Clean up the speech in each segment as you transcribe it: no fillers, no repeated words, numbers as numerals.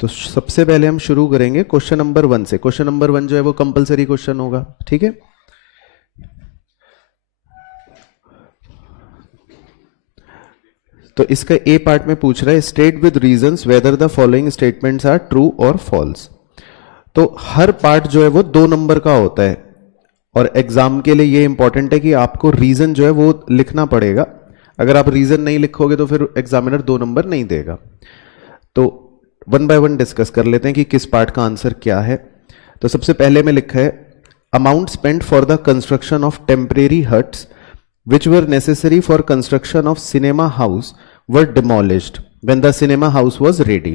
तो सबसे पहले हम शुरू करेंगे क्वेश्चन नंबर 1 से। क्वेश्चन नंबर 1 जो है वो कंपलसरी क्वेश्चन होगा, ठीक है। तो इसका ए पार्ट में पूछ रहा है state with reasons whether the following statements are true और फॉल्स। तो हर पार्ट जो है वो 2 नंबर का होता है और एग्जाम के लिए ये इंपॉर्टेंट है कि आपको रीजन जो है वो लिखना पड़ेगा। अगर आप रीजन नहीं लिखोगे तो फिर एग्जामिनर 2 नंबर नहीं देगा। तो 1 बाय 1 डिस्कस कर लेते हैं कि किस पार्ट का आंसर क्या है। तो सबसे पहले में लिखा है amount spent for the construction of temporary huts which were necessary for construction of cinema house were demolished when the cinema house was ready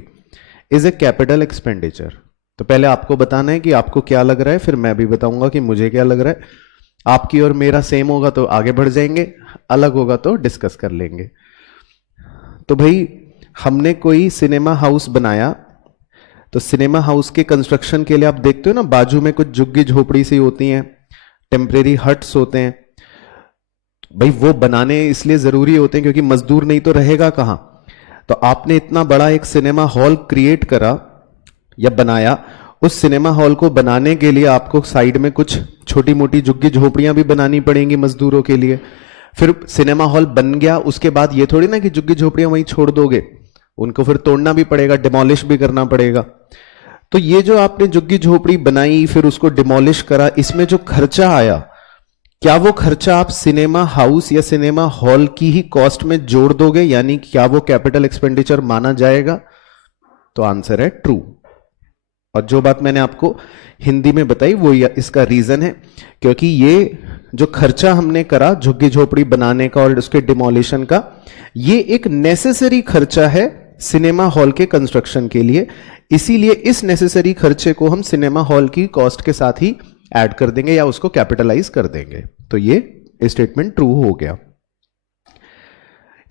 is a capital expenditure। तो पहले आपको बताना है कि आपको क्या लग रहा है, फिर मैं भी बताऊंगा कि मुझे क्या लग रहा है। आपकी और मेरा सेम होगा तो आगे बढ़ जाएंगे, अलग होगा तो डिस्कस कर लेंगे। तो भाई हमने कोई सिनेमा हाउस बनाया, तो सिनेमा हाउस के कंस्ट्रक्शन के लिए आप देखते हो ना बाजू में कुछ झुग्गी झोपड़ी सी होती हैं, टेम्परेरी हट्स होते हैं। भाई वो बनाने इसलिए जरूरी होते हैं क्योंकि मजदूर नहीं तो रहेगा कहां। तो आपने इतना बड़ा एक सिनेमा हॉल क्रिएट करा या बनाया, उस सिनेमा हॉल को बनाने के लिए आपको साइड में कुछ छोटी मोटी झुग्गी झोपड़ियां भी बनानी पड़ेंगी मजदूरों के लिए। फिर सिनेमा हॉल बन गया, उसके बाद ये थोड़ी ना कि झुग्गी झोपड़ियां वहीं छोड़ दोगे, उनको फिर तोड़ना भी पड़ेगा, डिमोलिश भी करना पड़ेगा। तो ये जो आपने झुग्गी झोपड़ी बनाई फिर उसको डिमोलिश करा, इसमें जो खर्चा आया, क्या वो खर्चा आप सिनेमा हाउस या सिनेमा हॉल की ही कॉस्ट में जोड़ दोगे, यानी क्या वो कैपिटल एक्सपेंडिचर माना जाएगा? तो आंसर है ट्रू। और जो बात मैंने आपको हिंदी में बताई वो इसका रीजन है क्योंकि ये जो खर्चा हमने करा झुग्गी झोपड़ी बनाने का और उसके डिमोलिशन का, ये एक नेसेसरी खर्चा है सिनेमा हॉल के कंस्ट्रक्शन के लिए। इसीलिए इस नेसेसरी खर्चे को हम सिनेमा हॉल की कॉस्ट के साथ ही ऐड कर देंगे या उसको कैपिटलाइज कर देंगे। तो ये स्टेटमेंट ट्रू हो गया।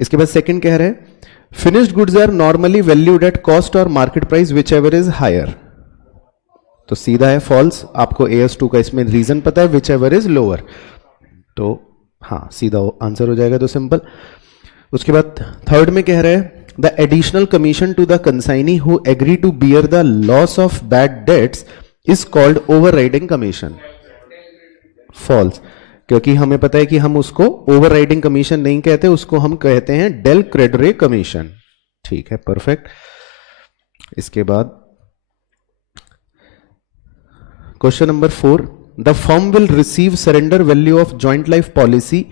इसके बाद सेकंड कह रहे हैं finished goods are normally valued at cost और market price whichever is higher. तो सीधा है फॉल्स। आपको AS2 का इसमें रीजन पता है, विच एवर इज लोअर। तो हाँ सीधा आंसर हो जाएगा, तो सिंपल। उसके बाद थर्ड में कह रहे हैं the additional commission to the consignee who agree to bear the loss of bad debts is called overriding commission. False, क्योंकि हमें पता है कि हम उसको ओवरराइडिंग कमीशन नहीं कहते, उसको हम कहते हैं डेल क्रेडरे कमीशन। ठीक है, परफेक्ट। इसके बाद question number 4 the firm will receive surrender value of joint life policy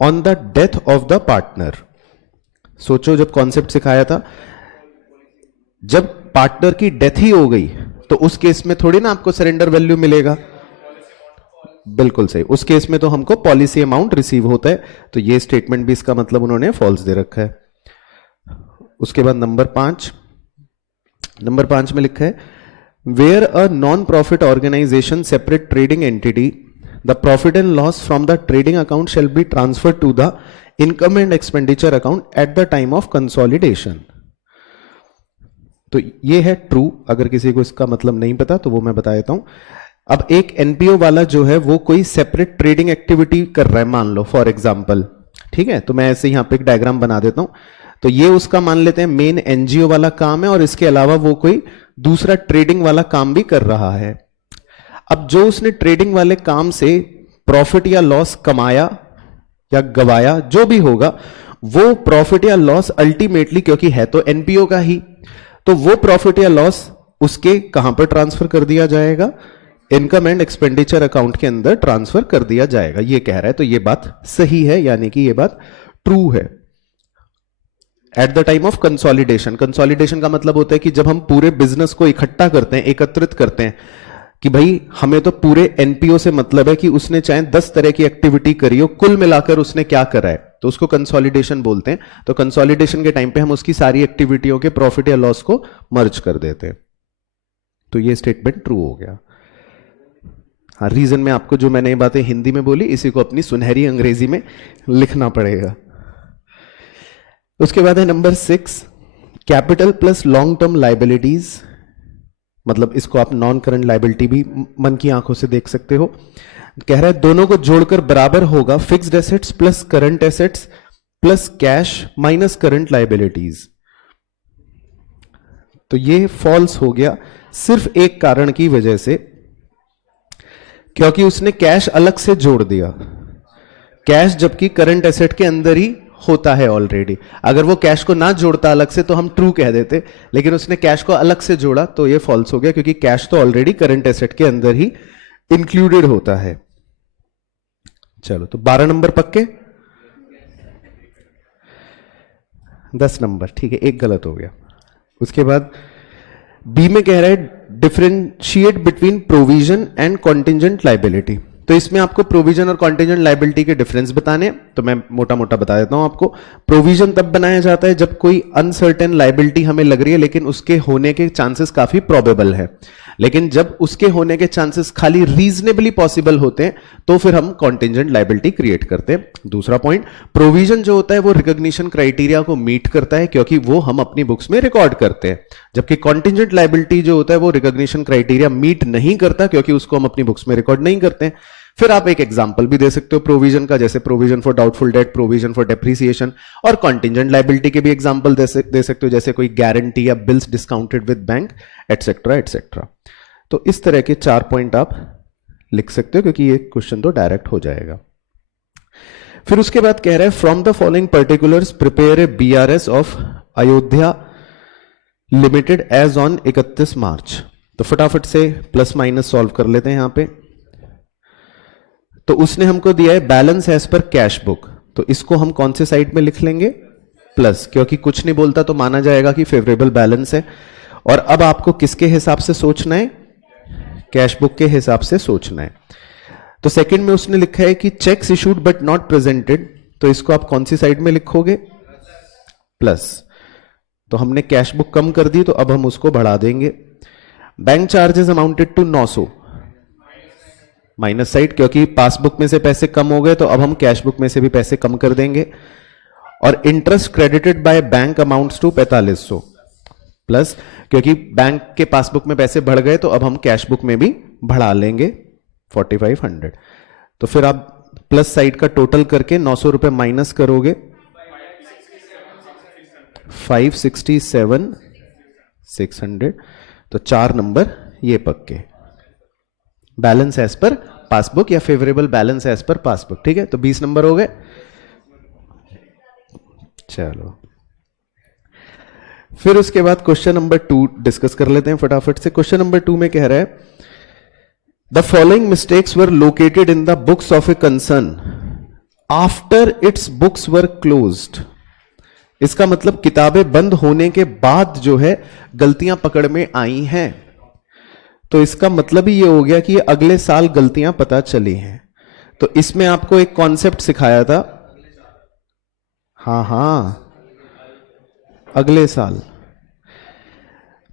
on the death of the partner. सोचो जब कॉन्सेप्ट सिखाया था, जब पार्टनर की डेथ ही हो गई तो उस केस में थोड़ी ना आपको सरेंडर वैल्यू मिलेगा। बिल्कुल सही, उस केस में तो हमको पॉलिसी अमाउंट रिसीव होता है। तो ये स्टेटमेंट भी इसका मतलब उन्होंने फॉल्स दे रखा है। उसके बाद नंबर 5 में लिखा है where a non profit organisation separate trading entity the profit and loss from the trading account shall be transfer to the income and expenditure account at the time of consolidation. तो ये है true. अगर किसी को इसका मतलब नहीं पता तो वो मैं बता देता हूं। अब एक एनपीओ वाला जो है वो कोई सेपरेट ट्रेडिंग एक्टिविटी कर रहा है, मान लो फॉर एग्जांपल, ठीक है। तो मैं ऐसे यहां पे एक डायग्राम बना देता हूं। तो ये उसका मान लेते हैं मेन एनजीओ वाला काम है और इसके अलावा वो कोई दूसरा ट्रेडिंग वाला काम भी कर रहा है। अब जो उसने ट्रेडिंग वाले काम से प्रॉफिट या लॉस कमाया या गवाया, जो भी होगा, वो प्रॉफिट या लॉस अल्टीमेटली, क्योंकि है तो एनपीओ का ही, तो वो प्रॉफिट या लॉस उसके कहां पर ट्रांसफर कर दिया जाएगा? इनकम एंड एक्सपेंडिचर अकाउंट के अंदर ट्रांसफर कर दिया जाएगा, ये कह रहा है। तो ये बात सही है, यानी कि ये बात ट्रू है। Eight the time of consolidation, consolidation का मतलब होता है कि जब हम पूरे बिजनेस को इकट्ठा करते हैं, एकत्रित करते हैं कि भाई हमें तो पूरे एनपीओ से मतलब है कि उसने चाहे 10 तरह की एक्टिविटी करी हो, कुल मिलाकर उसने क्या करा है, तो उसको कंसोलिडेशन बोलते हैं। तो कंसोलिडेशन के टाइम पे हम उसकी सारी एक्टिविटियों के प्रॉफिट या लॉस को मर्ज कर देते हैं। तो ये स्टेटमेंट ट्रू हो गया। हाँ, रीजन में आपको जो मैंने ये बातें हिंदी में बोली, इसी को अपनी सुनहरी अंग्रेजी में लिखना पड़ेगा। उसके बाद है number 6 capital plus long term liabilities, मतलब इसको आप नॉन करंट लाइबिलिटी भी मन की आंखों से देख सकते हो। कह रहा है दोनों को जोड़कर बराबर होगा fixed assets plus current assets plus cash minus current liabilities. तो ये फॉल्स हो गया सिर्फ एक कारण की वजह से, क्योंकि उसने कैश अलग से जोड़ दिया। कैश जबकि करंट एसेट के अंदर ही होता है ऑलरेडी। अगर वो कैश को ना जोड़ता अलग से तो हम ट्रू कह देते, लेकिन उसने कैश को अलग से जोड़ा तो ये फॉल्स हो गया, क्योंकि कैश तो ऑलरेडी करंट एसेट के अंदर ही इंक्लूडेड होता है। चलो, तो 12 नंबर पक्के, 10 नंबर ठीक है, एक गलत हो गया। उसके बाद बी में कह रहा है differentiate between provision and contingent liability. तो इसमें आपको प्रोविजन और कॉन्टिजेंट लाइबिलिटी के डिफरेंस बताने, तो मैं मोटा मोटा बता देता हूं आपको। प्रोविजन तब बनाया जाता है जब कोई अनसर्टेन लाइबिलिटी हमें लग रही है लेकिन उसके होने के चांसेस काफी प्रोबेबल है, लेकिन जब उसके होने के चांसेस खाली रीजनेबली पॉसिबल होते हैं तो फिर हम कॉन्टिजेंट लाइबिलिटी क्रिएट करते हैं। दूसरा पॉइंट, प्रोविजन जो होता है वो रिकॉग्निशन क्राइटेरिया को मीट करता है क्योंकि वो हम अपनी बुक्स में रिकॉर्ड करते हैं, जबकि कॉन्टिजेंट लाइबिलिटी जो होता है वो रिकॉग्निशन क्राइटेरिया मीट नहीं करता क्योंकि उसको हम अपनी बुक्स में रिकॉर्ड नहीं करते हैं। फिर आप एक एग्जांपल भी दे सकते हो प्रोविजन का, जैसे provision for doubtful debt, provision for depreciation, और कॉन्टिजेंट लाइबिलिटी के भी एग्जांपल दे सकते हो, जैसे कोई गारंटी या bills discounted with bank etcetera etcetera. तो इस तरह के 4 पॉइंट आप लिख सकते हो क्योंकि ये क्वेश्चन तो डायरेक्ट हो जाएगा। फिर उसके बाद कह रहा है from the following particulars prepare a BRS of Ayodhya limited as on 31 March. तो फटाफट से प्लस माइनस सॉल्व कर लेते हैं यहां पे। तो उसने हमको दिया है balance as per cash book, तो इसको हम कौन से साइड में लिख लेंगे? प्लस, क्योंकि कुछ नहीं बोलता तो माना जाएगा कि फेवरेबल बैलेंस है। और अब आपको किसके हिसाब से सोचना है? कैश बुक के हिसाब से सोचना है। तो सेकंड में उसने लिखा है कि cheques issued but not presented, तो इसको आप कौन सी साइड में लिखोगे? प्लस। तो हमने कैश बुक कम कर दी तो अब हम उसको बढ़ा देंगे। Bank charges amounted to 900, minus side, क्योंकि पासबुक में से पैसे कम हो गए तो अब हम कैश बुक में से भी पैसे कम कर देंगे। और interest credited by bank amounts to 4500, plus, क्योंकि बैंक के पासबुक में पैसे बढ़ गए तो अब हम कैश बुक में भी बढ़ा लेंगे 4500। तो फिर आप प्लस साइड का टोटल करके 900 रुपए माइनस करोगे, 567,600। तो 4 नंबर ये पक्के, बैलेंस एज पर पासबुक या favourable balance as per passbook. ठीक है, तो 20 नंबर हो गए। चलो, फिर उसके बाद क्वेश्चन नंबर 2 डिस्कस कर लेते हैं फटाफट से। क्वेश्चन नंबर 2 में कह रहा है the following mistakes were located in the books of a concern after it's books were closed. इसका मतलब किताबें बंद होने के बाद जो है गलतियां पकड़ में आई हैं। तो इसका मतलब ही ये हो गया कि अगले साल गलतियां पता चली हैं। तो इसमें आपको एक कॉन्सेप्ट सिखाया था, हाँ, अगले साल।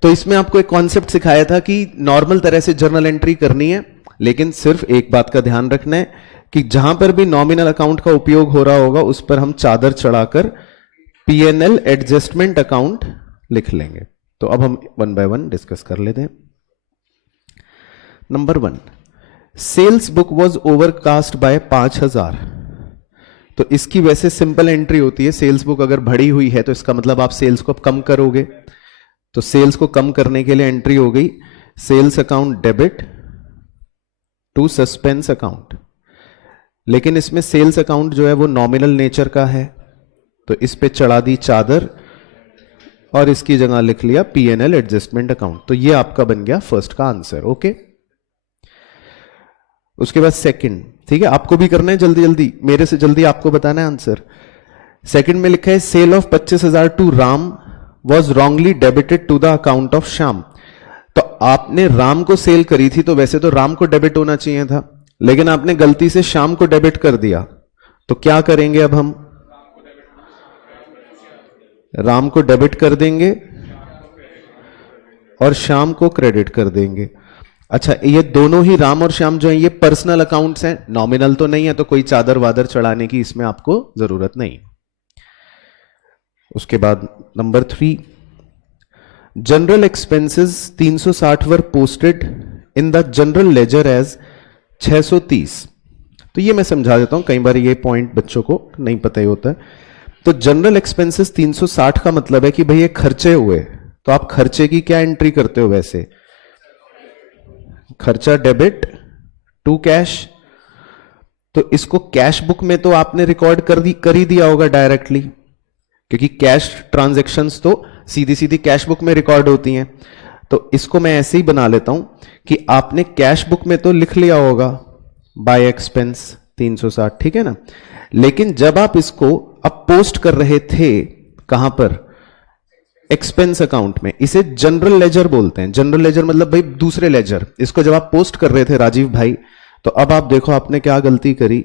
तो इसमें आपको एक कॉन्सेप्ट सिखाया था कि नॉर्मल तरह से जर्नल एंट्री करनी है, लेकिन सिर्फ एक बात का ध्यान रखना है कि जहां पर भी नॉमिनल अकाउंट का उपयोग हो रहा होगा उस पर हम चादर चढ़ाकर पीएनएल एडजस्टमेंट अकाउंट लिख लेंगे। तो अब हम 1 बाय 1 डिस्कस कर लेते हैं। Number 1, sales book was overcast by 5000। तो इसकी वैसे सिंपल एंट्री होती है, सेल्स बुक अगर बढ़ी हुई है तो इसका मतलब आप सेल्स को कम करोगे। तो सेल्स को कम करने के लिए एंट्री हो गई sales account debit to suspense account. लेकिन इसमें सेल्स अकाउंट जो है वो नॉमिनल नेचर का है, तो इस पे चढ़ा दी चादर और इसकी जगह लिख लिया पीएनएल एडजस्टमेंट अकाउंट। तो ये आपका बन गया फर्स्ट का आंसर। ओके, उसके बाद सेकंड, ठीक है, आपको भी करना है जल्दी जल्दी, मेरे से जल्दी आपको बताना है आंसर। सेकंड में लिखा है sale of 25,000 to Ram was wrongly debited to the account of Shyam. तो आपने राम को सेल करी थी तो वैसे तो राम को डेबिट होना चाहिए था, लेकिन आपने गलती से श्याम को डेबिट कर दिया। तो क्या करेंगे अब हम? राम को डेबिट कर देंगे और श्याम को क्रेडिट कर देंगे। अच्छा, ये दोनों ही राम और श्याम जो है ये पर्सनल अकाउंट्स हैं, नॉमिनल तो नहीं है, तो कोई चादर वादर चढ़ाने की इसमें आपको जरूरत नहीं। उसके बाद number 3, general expenses 360 were posted in the general ledger as 630। तो ये मैं समझा देता हूं, कई बार ये पॉइंट बच्चों को नहीं पता ही होता है। तो जनरल एक्सपेंसेस 360 का मतलब है कि भाई ये खर्चे हुए, तो आप खर्चे की क्या एंट्री करते हो वैसे? खर्चा डेबिट टू कैश। तो इसको कैश बुक में तो आपने रिकॉर्ड कर ही दिया होगा डायरेक्टली, क्योंकि कैश ट्रांजैक्शंस तो सीधी सीधी कैश बुक में रिकॉर्ड होती हैं। तो इसको मैं ऐसे ही बना लेता हूं कि आपने कैश बुक में तो लिख लिया होगा बाय एक्सपेंस 360, ठीक है ना। लेकिन जब आप इसको अब पोस्ट कर रहे थे कहां पर? एक्सपेंस अकाउंट में। इसे जनरल लेजर बोलते हैं। जनरल लेजर मतलब भाई दूसरे लेजर। इसको जब आप पोस्ट कर रहे थे राजीव भाई, तो अब आप देखो आपने क्या गलती करी।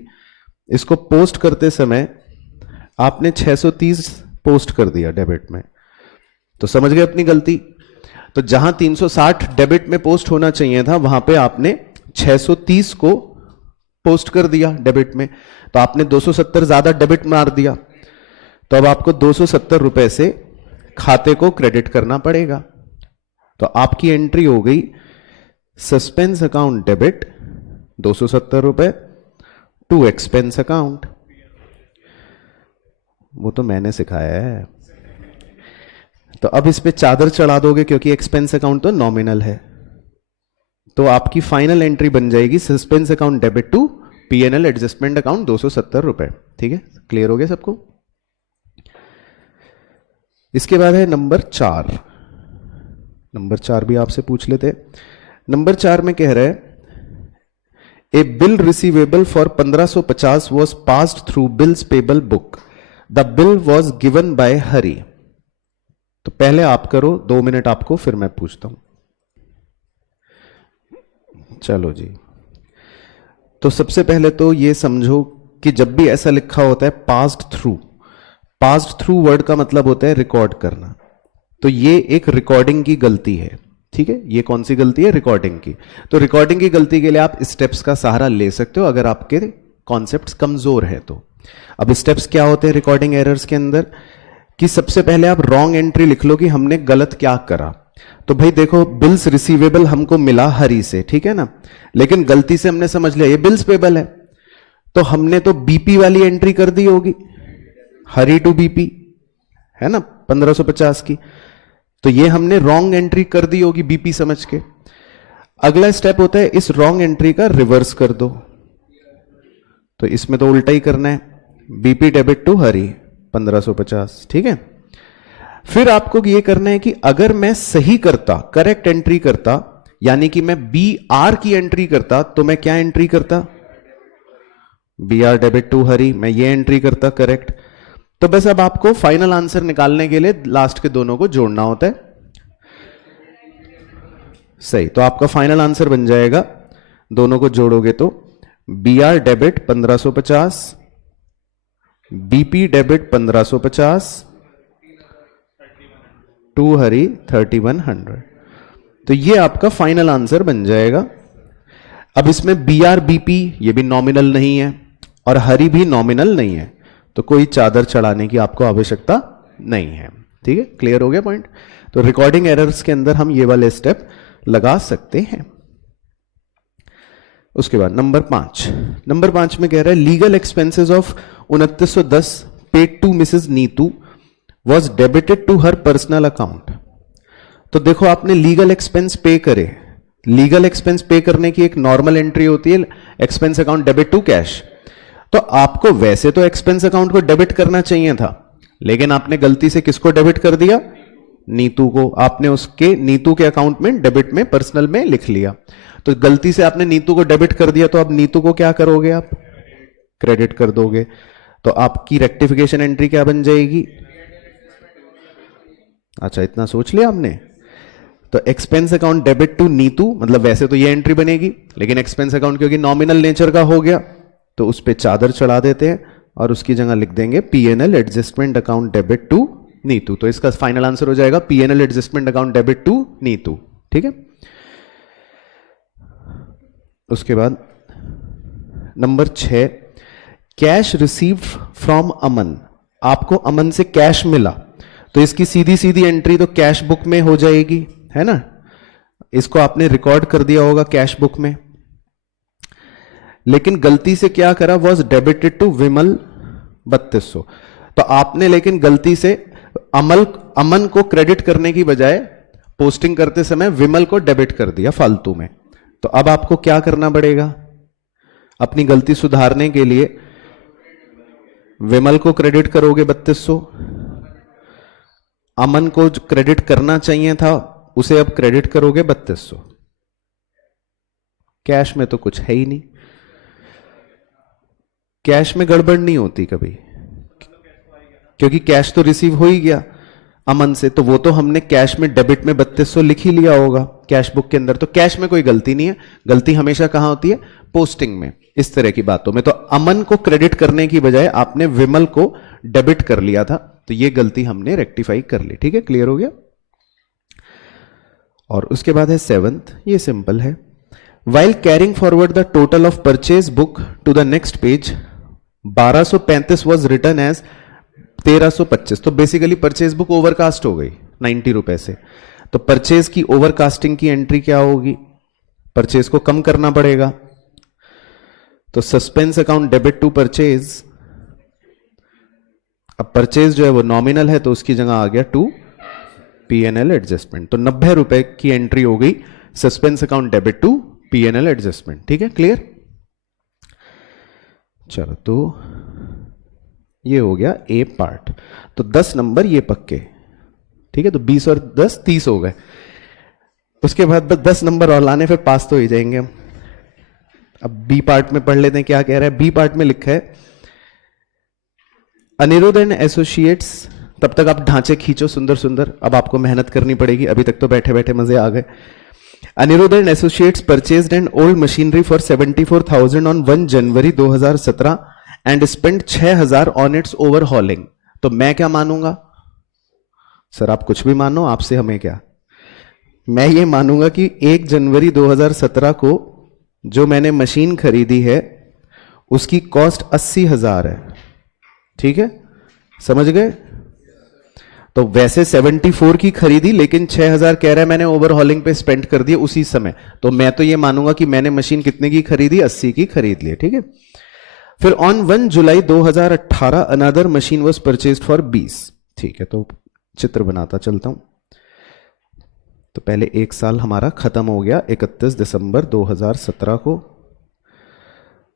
इसको पोस्ट करते समय आपने 630 पोस्ट कर दिया डेबिट में। तो समझ गए अपनी गलती। तो जहां 360 डेबिट में पोस्ट होना चाहिए था, वहां पे आपने 630 को पोस्ट कर दिया डेबिट में। तो आपने 270 ज्यादा डेबिट मार दिया। तो अब आपको 270 रुपए से खाते को क्रेडिट करना पड़ेगा। तो आपकी एंट्री हो गई सस्पेंस अकाउंट डेबिट 270 रुपए टू एक्सपेंस अकाउंट। वो तो मैंने सिखाया है। तो अब इस पे चादर चढ़ा दोगे क्योंकि एक्सपेंस अकाउंट तो नॉमिनल है। तो आपकी फाइनल एंट्री बन जाएगी suspense account debit to PNL adjustment account 270 रुपए। ठीक है, क्लियर हो गया सबको? इसके बाद है नंबर 4। नंबर 4 भी आपसे पूछ लेते। नंबर 4 में कह रहा है a bill receivable for 1550 was passed through bills payable book. The bill was given by Hari. तो पहले आप करो, 2 मिनट आपको, फिर मैं पूछता हूं। चलो जी। तो सबसे पहले तो ये समझो कि जब भी ऐसा लिखा होता है passed through, passed through word का मतलब होता है रिकॉर्ड करना। तो ये एक रिकॉर्डिंग की गलती है। ठीक है, ये कौन सी गलती है? रिकॉर्डिंग की। तो रिकॉर्डिंग की गलती के लिए आप स्टेप्स का सहारा ले सकते हो अगर आपके कॉन्सेप्ट्स कमजोर है तो। अब स्टेप्स क्या होते हैं रिकॉर्डिंग एरर्स के अंदर? कि सबसे पहले आप रॉन्ग एंट्री लिख लो कि हमने गलत क्या करा। तो भाई देखो, बिल्स रिसीवेबल हमको मिला हरी से, ठीक है ना, लेकिन गलती से हमने समझ लिया ये बिल्स पेबल है। तो हमने तो बीपी वाली एंट्री कर दी होगी, हरी टू बीपी, है ना, 1550 की। तो ये हमने रॉन्ग एंट्री कर दी होगी बीपी समझ के। अगला स्टेप होता है इस रॉन्ग एंट्री का रिवर्स कर दो। तो इसमें तो उल्टा ही करना है, बीपी डेबिट टू हरी 1550, ठीक है। फिर आपको ये करना है कि अगर मैं सही करता, करेक्ट एंट्री करता, यानी कि मैं बी आर की एंट्री करता, तो मैं क्या एंट्री करता? बी आर डेबिट टू हरी, मैं ये एंट्री करता करेक्ट। तो बस अब आपको फाइनल आंसर निकालने के लिए लास्ट के दोनों को जोड़ना होता है। सही, तो आपका फाइनल आंसर बन जाएगा, दोनों को जोड़ोगे तो B R debit 1550, BP debit 1550 to Hari 3100। तो ये आपका फाइनल आंसर बन जाएगा। अब इसमें बी आर बीपी ये भी नॉमिनल नहीं है और हरी भी नॉमिनल नहीं है, तो कोई चादर चढ़ाने की आपको आवश्यकता नहीं है। ठीक है, क्लियर हो गया पॉइंट? तो रिकॉर्डिंग एरर्स के अंदर हम ये वाले स्टेप लगा सकते हैं। उसके बाद नंबर 5। नंबर 5 में कह रहा है legal expenses of 2910 paid to Mrs Neetu was debited to her personal account. तो देखो आपने लीगल एक्सपेंस पे करे। लीगल एक्सपेंस पे करने की एक नॉर्मल एंट्री होती है expense account debit to cash. तो आपको वैसे तो एक्सपेंस अकाउंट को डेबिट करना चाहिए था, लेकिन आपने गलती से किसको डेबिट कर दिया? नीतू को। आपने उसके नीतू के अकाउंट में डेबिट में पर्सनल में लिख लिया। तो गलती से आपने नीतू को डेबिट कर दिया, तो अब नीतू को क्या करोगे आप? क्रेडिट कर दोगे। तो आपकी रेक्टिफिकेशन एंट्री क्या बन जाएगी? अच्छा, इतना सोच लिया आपने। तो expense account debit to Neetu, मतलब वैसे तो ये एंट्री बनेगी, लेकिन एक्सपेंस अकाउंट क्योंकि नॉमिनल नेचर का हो गया, तो उस पर चादर चढ़ा देते हैं और उसकी जगह लिख देंगे PNL adjustment account debit to Neetu. तो इसका फाइनल आंसर हो जाएगा PNL adjustment account debit to Neetu. ठीक है। उसके बाद number 6, cash received from Aman. आपको अमन से कैश मिला, तो इसकी सीधी सीधी एंट्री तो कैश बुक में हो जाएगी, है ना। इसको आपने रिकॉर्ड कर दिया होगा कैश बुक में, लेकिन गलती से क्या करा? वॉज डेबिटेड टू विमल 3200। तो आपने लेकिन गलती से अमन को क्रेडिट करने की बजाय पोस्टिंग करते समय विमल को डेबिट कर दिया फालतू में। तो अब आपको क्या करना पड़ेगा? अपनी गलती सुधारने के लिए विमल को क्रेडिट करोगे 3200, अमन को जो क्रेडिट करना चाहिए था उसे अब क्रेडिट करोगे 3200। कैश में तो कुछ है ही नहीं, कैश में गड़बड़ नहीं होती कभी, क्योंकि कैश तो रिसीव हो ही गया अमन से, तो वो तो हमने कैश में डेबिट में 3200 लिख ही लिया होगा कैश बुक के अंदर, तो कैश में कोई गलती नहीं है। गलती हमेशा कहां होती है? पोस्टिंग में, इस तरह की बातों में। तो अमन को क्रेडिट करने की बजाय आपने विमल को डेबिट कर लिया था, तो ये गलती हमने रेक्टिफाई कर ली। ठीक है, क्लियर हो गया। और उसके बाद है 7th, ये सिंपल है। While carrying forward the total of purchase book to the next page 1235 was return as 1325। तो बेसिकली परचेज बुक ओवरकास्ट हो गई 90 रुपए से, तो परचेज की ओवरकास्टिंग की एंट्री क्या होगी? परचेज को कम करना पड़ेगा, तो suspense account debit to purchase. अब परचेज जो है वो नॉमिनल है, तो उसकी जगह आ गया टू P&L एडजस्टमेंट। तो 90 रुपए की एंट्री हो गई suspense account debit to P&L adjustment. ठीक है, क्लियर। चलो, तो ये हो गया ए पार्ट। तो 10 नंबर ये पक्के। ठीक है, तो 20 और 10 30 हो गए। उसके बाद बस 10 नंबर और लाने, फिर पास तो हो जाएंगे हम। अब बी पार्ट में पढ़ लेते हैं क्या कह रहा है। बी पार्ट में लिखा है अनिरुद्ध एंड एसोसिएट्स। तब तक आप ढांचे खींचो सुंदर सुंदर, अब आपको मेहनत करनी पड़ेगी, अभी तक तो बैठे बैठे मजे आ गए। Anirudh and associates purchased an old machinery for 74,000 on 1 January 2017 and spend 6,000 on its overhauling. तो मैं क्या मानूंगा? सर आप कुछ भी मानो, आपसे हमें क्या। मैं ये मानूंगा कि 1 जनवरी 2017 को जो मैंने मशीन खरीदी है उसकी कॉस्ट 80,000 है। ठीक है, समझ गए। तो वैसे 74 की खरीदी, लेकिन 6,000 कह रहा है मैंने ओवरहॉलिंग पे स्पेंड कर दिया उसी समय, तो मैं तो ये मानूंगा कि मैंने मशीन कितने की खरीदी? 80 की खरीद ली। ठीक है, फिर on 1 July 2018 another machine was purchase for 20। ठीक है, तो चित्र बनाता चलता हूं। तो पहले एक साल हमारा खत्म हो गया 31 दिसंबर 2017 को।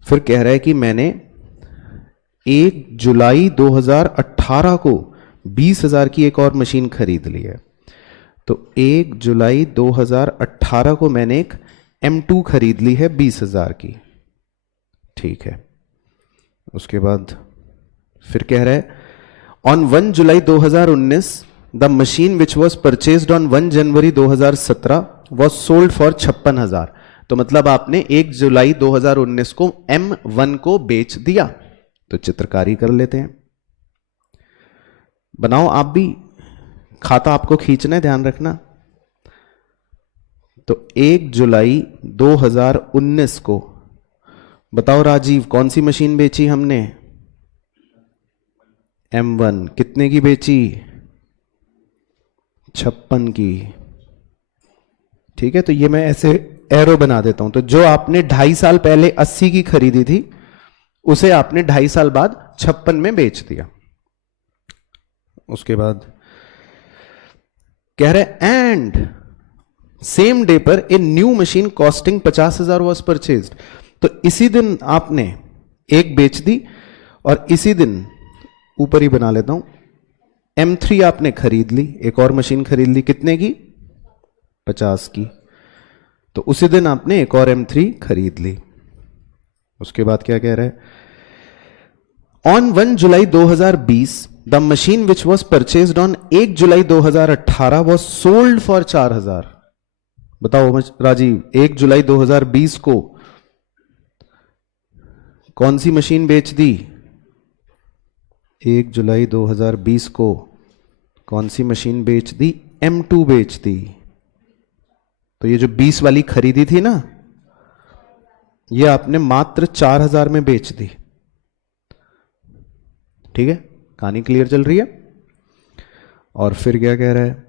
फिर कह रहा है कि मैंने 1 जुलाई 2018 को 20,000 की एक और मशीन खरीद ली है। तो 1 जुलाई 2018 को मैंने एक M2 खरीद ली है 20,000 की। ठीक है, उसके बाद फिर कह रहा है on 1 July 2019 the machine which was purchased on 1 January 2017 was sold for 56,000। तो मतलब आपने 1 जुलाई 2019 को M1 को बेच दिया। तो चित्रकारी कर लेते हैं, बनाओ आप भी, खाता आपको खींचना है, ध्यान रखना। तो 1 जुलाई 2019 को बताओ राजीव कौन सी मशीन बेची हमने? M1। कितने की बेची? 56 की। ठीक है, तो ये मैं ऐसे एरो बना देता हूं। तो जो आपने 2.5 साल पहले 80 की खरीदी थी उसे आपने 2.5 साल बाद 56 में बेच दिया। उसके बाद कह रहे एंड सेम डे पर a new machine costing 50,000 was purchased. तो इसी दिन आपने एक बेच दी और इसी दिन ऊपर ही बना लेता हूं M3 आपने खरीद ली, एक और मशीन खरीद ली, कितने की? 50 की। तो उसी दिन आपने एक और M3 खरीद ली। उसके बाद क्या कह रहा है on 1 July 2020 the machine which was purchased on 1 July 2018 was sold for 4,000। बताओ राजीव 1 जुलाई 2020 को कौन सी मशीन बेच दी? 1 जुलाई 2020 को कौन सी मशीन बेच दी? M2 बेच दी। तो ये जो 20 वाली खरीदी थी ना, ये आपने मात्र 4,000 में बेच दी। ठीक है, कहानी क्लियर चल रही है। और फिर क्या कह रहा है?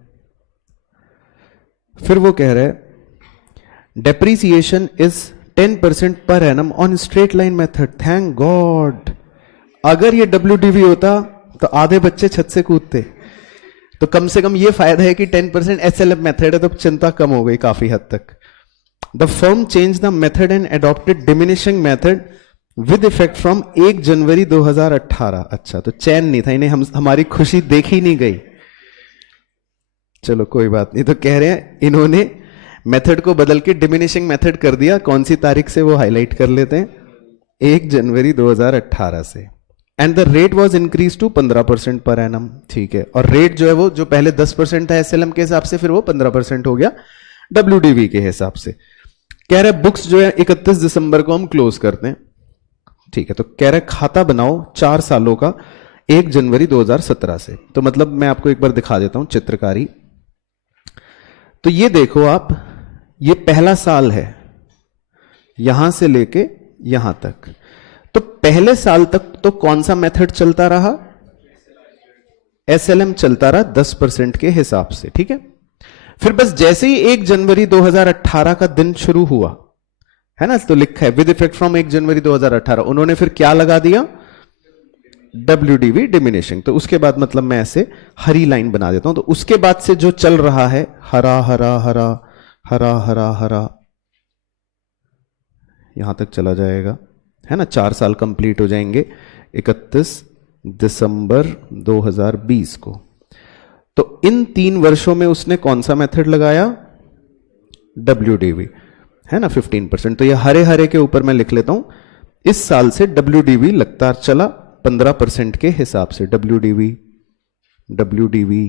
फिर वो कह रहा है depreciation is 10% per annum on straight line method. Thank God, अगर ये WDV होता तो आधे बच्चे छत से कूदते। तो कम से कम ये फायदा है कि 10% एसएलएफ मेथड है, तो चिंता कम हो गई काफी हद तक। The firm change the method and adopted diminishing method with effect from 1 जनवरी 2018। अच्छा, तो चैन नहीं था इन्हें, हमारी खुशी देखी नहीं गई। चलो कोई बात नहीं। तो कह रहे हैं इन्होंने मेथड को बदल के डिमिनिशिंग मेथड कर दिया। कौन सी तारीख से वो हाईलाइट कर लेते हैं, 1 जनवरी 2018 से। And the rate was increase to 15% per annum. ठीक है, और रेट जो है वो जो पहले 10% था एसएलएम के हिसाब से, फिर वो 15% हो गया डब्ल्यूडीवी के हिसाब से। कह रहे बुक्स जो है 31 दिसंबर को हम क्लोज करते हैं। ठीक है, तो कह रहे खाता बनाओ 4 सालों का 1 जनवरी 2017 से। तो मतलब मैं आपको एक बार दिखा देता हूं चित्रकारी। तो ये देखो आप, ये पहला साल है यहां से लेके यहां तक। तो पहले साल तक तो कौन सा मेथड चलता रहा, एसएलएम चलता रहा 10% के हिसाब से। ठीक है, फिर बस जैसे ही 1 जनवरी 2018 का दिन शुरू हुआ है ना, तो लिखा है विद इफेक्ट फ्रॉम 1 जनवरी 2018, उन्होंने फिर क्या लगा दिया, डब्ल्यूडीवी डिमिनिशिंग। तो उसके बाद मतलब मैं ऐसे हरी लाइन बना देता हूं। तो उसके बाद से जो चल रहा है हरा हरा हरा हरा हरा हरा यहां तक चला जाएगा, है ना। 4 साल कंप्लीट हो जाएंगे 31 दिसंबर 2020 को। तो इन 3 वर्षों में उसने कौन सा मेथड लगाया, डब्ल्यूडीवी, है ना, 15%। तो ये हरे हरे के ऊपर मैं लिख लेता हूं, इस साल से डब्ल्यूडीवी लगता चला 15% के हिसाब से। WDV WDV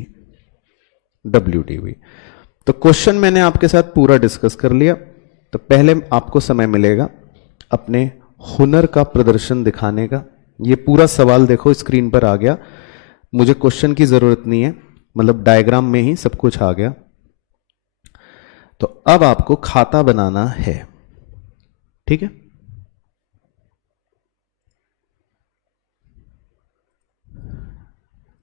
WDV. तो क्वेश्चन मैंने आपके साथ पूरा डिस्कस कर लिया। तो पहले आपको समय मिलेगा अपने हुनर का प्रदर्शन दिखाने का। ये पूरा सवाल देखो स्क्रीन पर आ गया, मुझे क्वेश्चन की जरूरत नहीं है, मतलब डायग्राम में ही सब कुछ आ गया। तो अब आपको खाता बनाना है। ठीक है,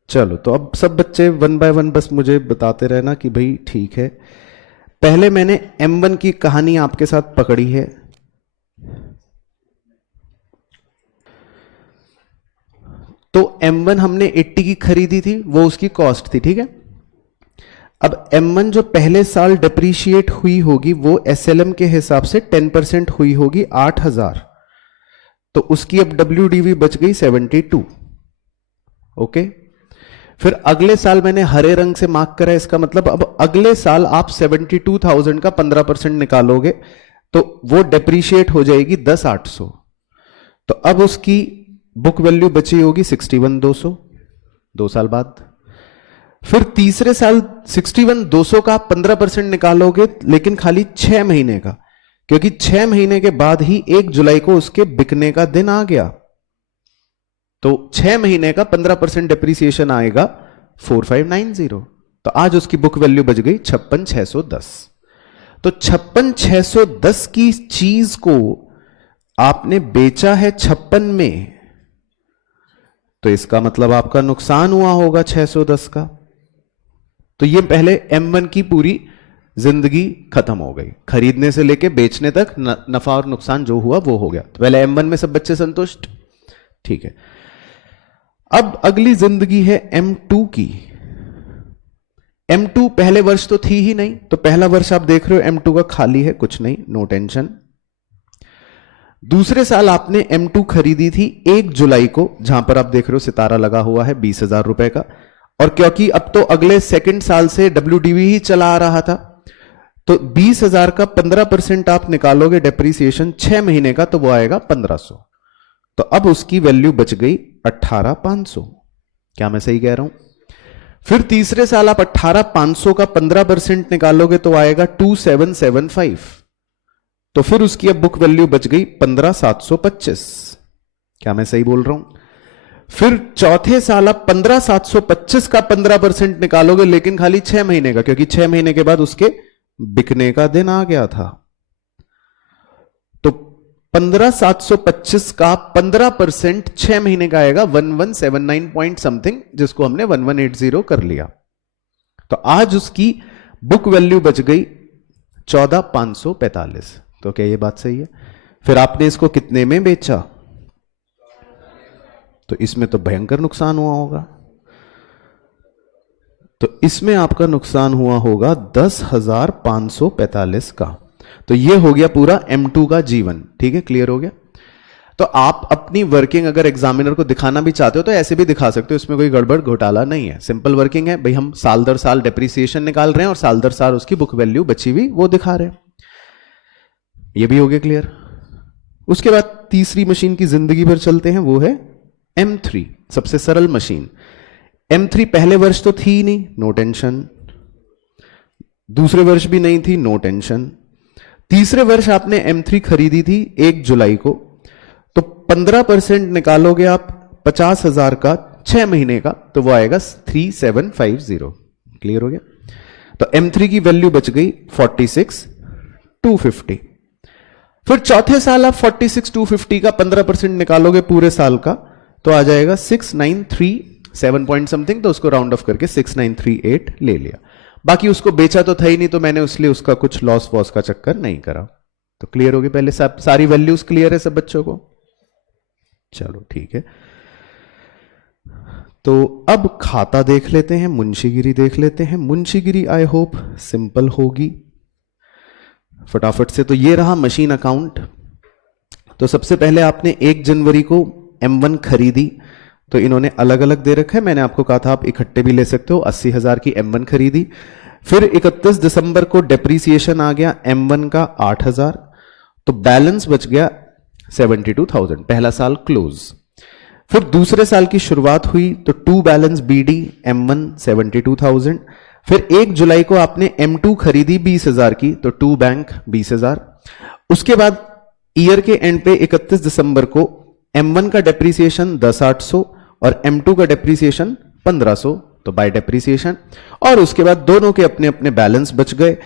चलो तो अब सब बच्चे 1 बाय 1 बस मुझे बताते रहना कि भाई ठीक है। पहले मैंने M1 की कहानी आपके साथ पकड़ी है। तो M1 हमने 80 की खरीदी थी, वो उसकी कॉस्ट थी। ठीक है, अब M1 जो पहले साल डिप्रीशिएट हुई होगी वो SLM के हिसाब से 10% हुई होगी 8000। तो उसकी अब WDV बच गई 72। ओके, फिर अगले साल मैंने हरे रंग से मार्क करा, इसका मतलब अब अगले साल आप 72,000 का 15% निकालोगे तो वो डिप्रीशिएट हो जाएगी 10,800। तो अब उसकी बुक वैल्यू बची होगी 61,200 2 साल बाद। फिर तीसरे साल 61,200 का आप 15% निकालोगे, लेकिन खाली 6 महीने का, क्योंकि 6 महीने के बाद ही 1 जुलाई को उसके बिकने का दिन आ गया। तो 6 महीने का 15% डिप्रीसिएशन आएगा 4590। तो आज उसकी बुक वैल्यू बच गई 56,610। तो 56,610 की चीज को आपने बेचा है 56 में, तो इसका मतलब आपका नुकसान हुआ होगा 610 का। तो ये पहले M1 की पूरी जिंदगी खत्म हो गई, खरीदने से लेके बेचने तक नफा और नुकसान जो हुआ वो हो गया। तो पहले M1 में सब बच्चे संतुष्ट, ठीक है। अब अगली जिंदगी है M2 की। M2 पहले वर्ष तो थी ही नहीं, तो पहला वर्ष आप देख रहे हो M2 का खाली है, कुछ नहीं, नो टेंशन। दूसरे साल आपने M2 खरीदी थी 1 जुलाई को, जहां पर आप देख रहे हो सितारा लगा हुआ है 20,000 रुपए का। और क्योंकि अब तो अगले सेकंड साल से WDV ही चला आ रहा था, तो 20,000 का 15% आप निकालोगे डेप्रीसिएशन 6 महीने का, तो वो आएगा 1500। तो अब उसकी वैल्यू बच गई 18,500। क्या मैं सही कह रहा हूं? फिर तीसरे साल आप 18,500 का 15% निकालोगे तो आएगा 2775। तो फिर उसकी अब बुक वैल्यू बच गई 15,725। क्या मैं सही बोल रहा हूं? फिर चौथे साल आप 15,725 का 15% निकालोगे, लेकिन खाली 6 महीने का, क्योंकि 6 महीने के बाद उसके बिकने का दिन आ गया था। तो 15,725 का 15% 6 महीने का आएगा 1179 पॉइंट समथिंग, जिसको हमने 1180 कर लिया। तो आज उसकी बुक वैल्यू बच गई 14,545। तो क्या ये बात सही है? फिर आपने इसको कितने में बेचा? तो इसमें तो भयंकर नुकसान हुआ होगा। तो इसमें आपका नुकसान हुआ होगा 10,545 का। तो ये हो गया पूरा M2 का जीवन। ठीक है, क्लियर हो गया। तो आप अपनी वर्किंग अगर एग्जामिनर को दिखाना भी चाहते हो तो ऐसे भी दिखा सकते हो, इसमें कोई गड़बड़ घोटाला नहीं है। सिंपल वर्किंग है भाई, हम साल दर साल डेप्रिसिएशन निकाल रहे हैं और साल दर साल उसकी बुक वैल्यू बची हुई वो दिखा रहे हैं। ये भी हो गया क्लियर। उसके बाद तीसरी मशीन की जिंदगी भर चलते हैं, वो है M3, सबसे सरल मशीन। M3 पहले वर्ष तो थी नहीं, नो टेंशन। दूसरे वर्ष भी नहीं थी, नो टेंशन। तीसरे वर्ष आपने M3 खरीदी थी 1 जुलाई को, तो 15% निकालोगे आप 50,000 का 6 महीने का, तो वो आएगा 3750। क्लियर हो गया। तो M3 की वैल्यू बच गई 46,250। फिर चौथे साल आप 46,250 का 15% निकालोगे पूरे साल का, तो आ जाएगा 6937 पॉइंट समथिंग, तो उसको राउंड ऑफ करके 6938 ले लिया। बाकी उसको बेचा तो था ही नहीं, तो मैंने इसलिए उसका कुछ लॉस वॉस का चक्कर नहीं करा। तो क्लियर होगी पहले सारी वैल्यूज क्लियर है सब बच्चों को? चलो ठीक है। तो अब खाता देख लेते हैं, मुंशीगिरी देख लेते हैं। मुंशीगिरी आई होप सिंपल होगी फटाफट से। तो ये रहा मशीन अकाउंट। तो सबसे पहले आपने 1 जनवरी को M1 खरीदी, तो इन्होंने अलग अलग दे रखा है। मैंने आपको कहा था आप इकट्ठे भी ले सकते हो। 80,000 की M1 खरीदी। फिर 31 दिसंबर को डेप्रीसिएशन आ गया M1 का 8,000, तो बैलेंस बच गया 72,000। पहला साल क्लोज। फिर दूसरे साल की शुरुआत हुई, तो टू बैलेंस BD M1 72,000। फिर 1 जुलाई को आपने M2 खरीदी 20,000 की, तो टू बैंक 20,000। उसके बाद ईयर के एंड पे 31 दिसंबर को M1 का डेप्रीसिएशन 10,800 और M2 का डेप्रीसिएशन 1,500, तो बाय डेप्रीसिएशन। और उसके बाद दोनों के अपने अपने बैलेंस बच गए।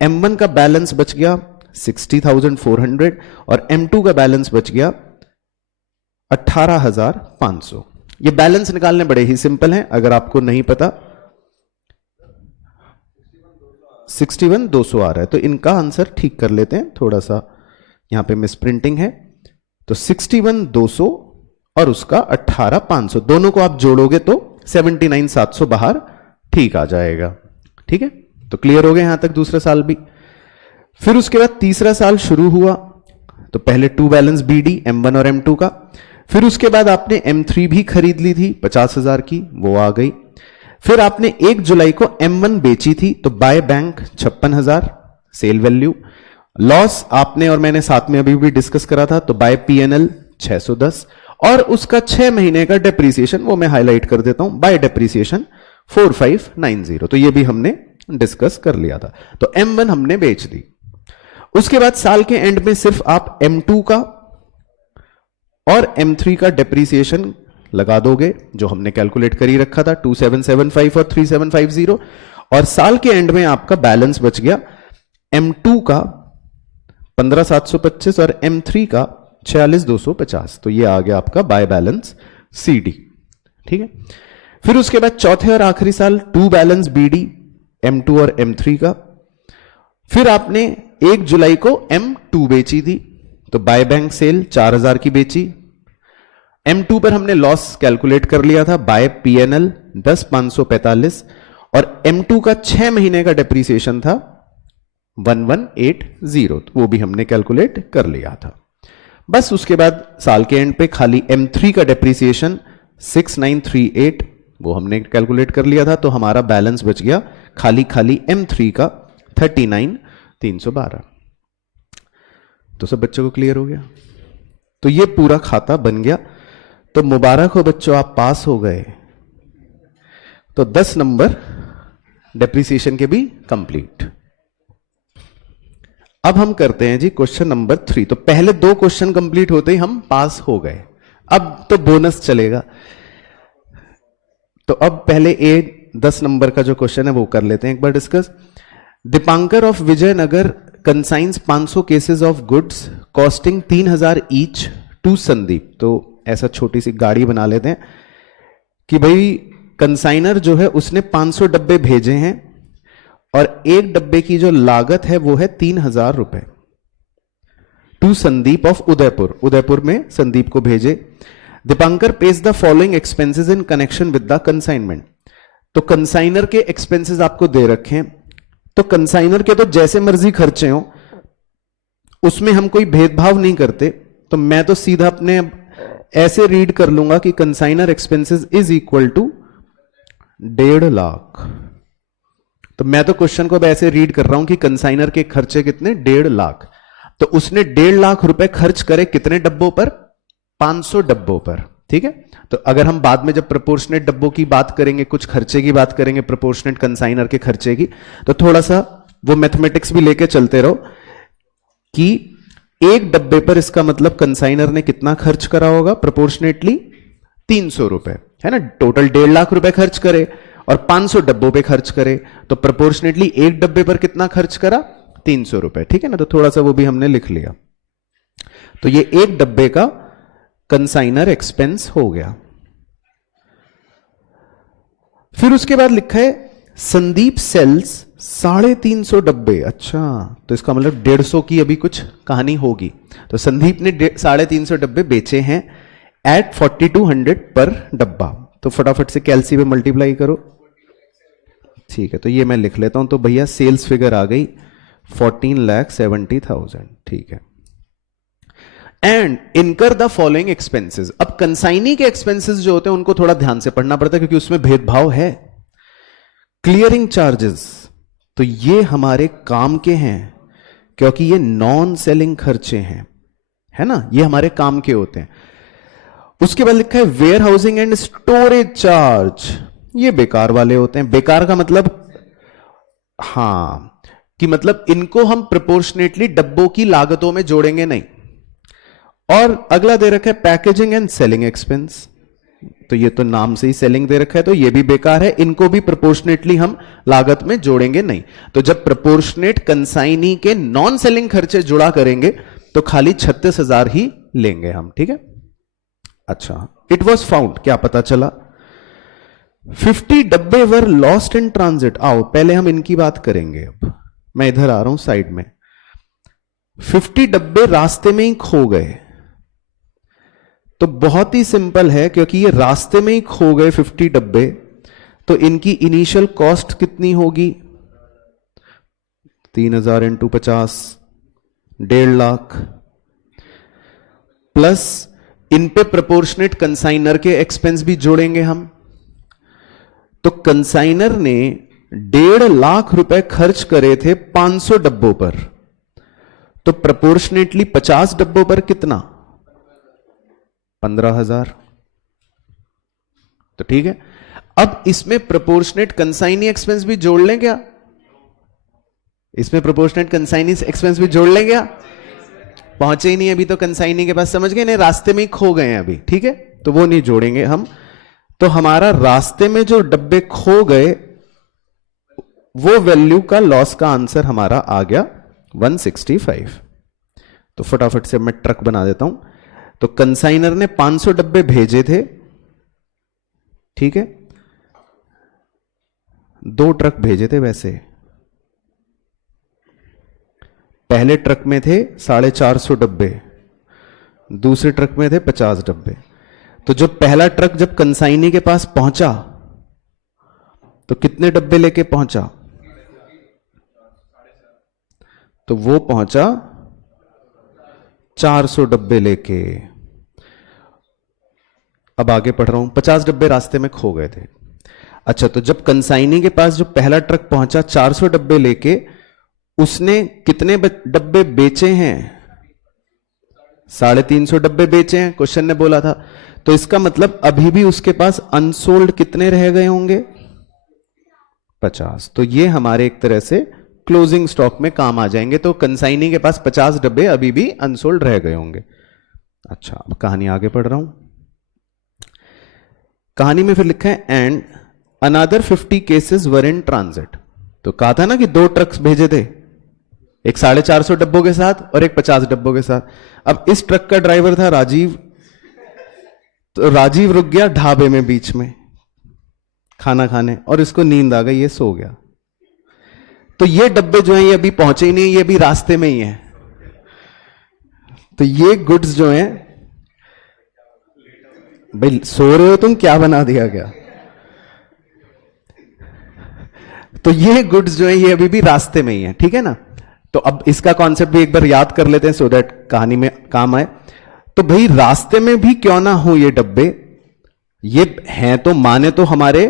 M1 का बैलेंस बच गया 60,400 और M2 का बैलेंस बच गया 18,500। ये बैलेंस निकालने बड़े ही सिंपल हैं, अगर आपको नहीं पता। 61,200 आ रहा है, तो इनका आंसर ठीक कर लेते हैं। थोड़ा सा यहां पे मिस प्रिंटिंग है। तो 61,200 और उसका 18,500, दोनों को आप जोड़ोगे तो 79,700 बाहर ठीक आ जाएगा। ठीक है, तो क्लियर हो गया यहां तक दूसरा साल भी। फिर उसके बाद तीसरा साल शुरू हुआ, तो पहले टू बैलेंस BD M1 और M2 का। फिर उसके बाद आपने M3 भी खरीद ली थी 50,000 की, वो आ गई। फिर आपने 1 जुलाई को M1 बेची थी, तो by bank 56,000 sale value. Loss आपने और मैंने साथ में अभी भी डिस्कस करा था, तो बाय PNL 610 और उसका 6 महीने का डेप्रीसिएशन, वो मैं हाईलाइट कर देता हूं, बाय डेप्रीसिएशन 4590। तो ये भी हमने डिस्कस कर लिया था। तो M1 हमने बेच दी। उसके बाद साल के एंड में सिर्फ आप M2 का और M3 का डेप्रीसिएशन लगा दोगे, जो हमने कैलकुलेट कर ही रखा था 2775 और 3750। और साल के एंड में आपका बैलेंस बच गया M2 का 15,725 और M3 का 46,250। तो ये आ गया आपका बाय बैलेंस CD। ठीक है। फिर उसके बाद चौथे और आखिरी साल टू बैलेंस BD M2 और M3 का। फिर आपने 1 जुलाई को M2 बेची थी, तो बाय बैंक सेल 4,000 की बेची। M2 पर हमने लॉस कैलकुलेट कर लिया था, बाय PNL 10,545 और M2 का 6 महीने का डेप्रीसिएशन था 1180, वो भी हमने कैलकुलेट कर लिया था। बस उसके बाद साल के एंड पे खाली M3 का डेप्रीसिएशन 6938, वो हमने कैलकुलेट कर लिया था, तो हमारा बैलेंस बच गया खाली M3 का 39,312। तो सब बच्चों को क्लियर हो गया। तो ये पूरा खाता बन गया। तो मुबारक हो बच्चों, आप पास हो गए। तो 10 नंबर डेप्रीसिएशन के भी कंप्लीट। अब हम करते हैं जी क्वेश्चन नंबर 3। तो पहले 2 क्वेश्चन कंप्लीट होते ही हम पास हो गए, अब तो बोनस चलेगा। तो अब पहले 10 नंबर का जो क्वेश्चन है वो कर लेते हैं एक बार discuss. Dipankar of Vijayanagar consigns 500 cases of goods costing 3,000 each to Sandeep. तो ऐसा छोटी सी गाड़ी बना लेते हैं कि भाई कंसाइनर जो है उसने 500 डब्बे भेजे हैं और एक डब्बे की जो लागत है वो है 3,000 रुपए टू संदीप ऑफ उदयपुर। उदयपुर में संदीप को भेजे। Dipankar page the following expenses in connection with the consignment. तो कंसाइनर के एक्सपेंसेस आपको दे रखे हैं, तो कंसाइनर के तो जैसे मर्जी खर्चे हो, उसमें हम कोई भेदभाव नहीं करते। तो मैं तो सीधा अपने ऐसे रीड कर लूंगा कि consignor expenses is equal to 1.5 lakh. तो मैं तो क्वेश्चन को अब ऐसे रीड कर रहा हूं कि कंसाइनर के खर्चे कितने, 1.5 लाख। तो उसने 1.5 लाख रुपए खर्च करे कितने डब्बों पर, 500 डब्बों पर। ठीक है, तो अगर हम बाद में जब प्रोपोर्शनेट डब्बों की बात करेंगे, कुछ खर्चे की बात करेंगे, प्रोपोर्शनेट कंसाइनर के खर्चे की, तो थोड़ा सा वो मैथमेटिक्स भी लेके चलते रहो कि एक डब्बे पर इसका मतलब कंसाइनर ने कितना खर्च करा होगा प्रोपोर्शनेटली, 300 रुपए, है ना। टोटल 1.5 लाख रुपए खर्च करे और 500 डब्बों पे खर्च करे, तो प्रोपोर्शनेटली एक डब्बे पर कितना खर्च करा, 300 रुपए। ठीक है ना, तो थोड़ा सा वो भी हमने लिख लिया। तो ये एक डब्बे का कंसाइनर एक्सपेंस हो गया। फिर उसके बाद लिखा है संदीप सेल्स 350 डब्बे। अच्छा, तो इसका मतलब 150 की अभी कुछ कहानी होगी। तो संदीप ने 350 डब्बे बेचे हैं एट 4200 पर डब्बा। तो फटाफट से कैलसी पे मल्टीप्लाई करो। ठीक है, तो ये मैं लिख लेता हूं। तो भैया सेल्स फिगर आ गई 14,70,000। ठीक है, एंड इनकर द फॉलोइंग एक्सपेंसेस। अब कंसाइनी के एक्सपेंसेस जो होते हैं उनको थोड़ा ध्यान से पढ़ना पड़ता है क्योंकि उसमें भेदभाव है। क्लियरिंग चार्जेस, तो ये हमारे काम के हैं क्योंकि ये नॉन सेलिंग खर्चे हैं, है ना, ये हमारे काम के होते हैं। उसके बाद लिखा है warehousing and storage charge, ये बेकार वाले होते हैं। बेकार का मतलब, हां, कि मतलब इनको हम प्रोपोर्शनेटली डब्बों की लागतों में जोड़ेंगे नहीं। और अगला दे रखा है पैकेजिंग एंड सेलिंग एक्सपेंस, तो ये तो नाम से ही सेलिंग दे रखा है, तो ये भी बेकार है। इनको भी प्रोपोर्शनेटली हम लागत में जोड़ेंगे नहीं। तो जब प्रोपोर्शनेट कंसाइनी के नॉन सेलिंग खर्चे जुड़ा करेंगे तो खाली 36,000 ही लेंगे हम। ठीक है, अच्छा, इट वॉज फाउंड, क्या पता चला, 50 डब्बे वर लॉस्ट इन ट्रांजिट। आओ पहले हम इनकी बात करेंगे। अब मैं इधर आ रहा हूं साइड में। 50 डब्बे रास्ते में ही खो गए, तो बहुत ही सिंपल है क्योंकि ये रास्ते में ही खो गए 50 डब्बे, तो इनकी इनिशियल कॉस्ट कितनी होगी, 3,000 इंटू 50, 1.5 लाख, प्लस इन पे प्रोपोर्शनेट कंसाइनर के एक्सपेंस भी जोड़ेंगे हम। तो कंसाइनर ने 1.5 लाख रुपए खर्च करे थे 500 डब्बों पर, तो प्रोपोर्शनेटली 50 डब्बों पर कितना, 15,000। तो ठीक है, अब इसमें प्रोपोर्शनेट कंसाइनी एक्सपेंस भी जोड़ लें क्या, इसमें प्रोपोर्शनेट कंसाइनी एक्सपेंस भी जोड़ लें क्या, पहुंचे ही नहीं अभी तो कंसाइनी के पास, समझ गए, नहीं रास्ते में ही खो गए हैं अभी। ठीक है, तो वो नहीं जोड़ेंगे हम। तो हमारा रास्ते में जो डब्बे खो गए वो वैल्यू का लॉस का आंसर हमारा आ गया 165। तो फटाफट से मैं ट्रक बना देता हूं। तो कंसाइनर ने 500 डब्बे भेजे थे, ठीक है, 2 ट्रक भेजे थे वैसे। पहले ट्रक में थे 450 डब्बे, दूसरे ट्रक में थे 50 डब्बे। तो जो पहला ट्रक जब कंसाइनी के पास पहुंचा तो कितने डब्बे लेके पहुंचा, तो वो पहुंचा 400 डब्बे लेके। अब आगे पढ़ रहा हूं, 50 डब्बे रास्ते में खो गए थे। अच्छा, तो जब कंसाइनी के पास जो पहला ट्रक पहुंचा 400 डब्बे लेके, उसने कितने डब्बे बेचे हैं, 350 डब्बे बेचे हैं, क्वेश्चन ने बोला था। तो इसका मतलब अभी भी उसके पास अनसोल्ड कितने रह गए होंगे, 50। तो ये हमारे एक तरह से क्लोजिंग स्टॉक में काम आ जाएंगे। तो कंसाइनी के पास 50 डब्बे अभी भी अनसोल्ड रह गए होंगे। अच्छा, अब कहानी आगे पढ़ रहा हूं। कहानी में फिर लिखा है and another 50 cases were in transit. तो कहा था ना कि 2 ट्रक्स भेजे थे, एक 450 डब्बों के साथ और एक 50 डब्बों के साथ। अब इस ट्रक का ड्राइवर था राजीव, तो राजीव रुक गया ढाबे में बीच में खाना खाने, और इसको नींद आ गई, ये सो गया। तो ये डब्बे जो हैं ये अभी पहुंचे ही नहीं, ये अभी रास्ते में ही हैं। तो ये गुड्स जो हैं, भाई सो रहे हो तुम, क्या बना दिया क्या। तो ये गुड्स जो है ये अभी भी रास्ते में ही है, ठीक है ना। तो अब इसका कॉन्सेप्ट भी एक बार याद कर लेते हैं सो दैट कहानी में काम आए। तो भाई रास्ते में भी क्यों ना हो ये डब्बे, ये हैं तो माने तो हमारे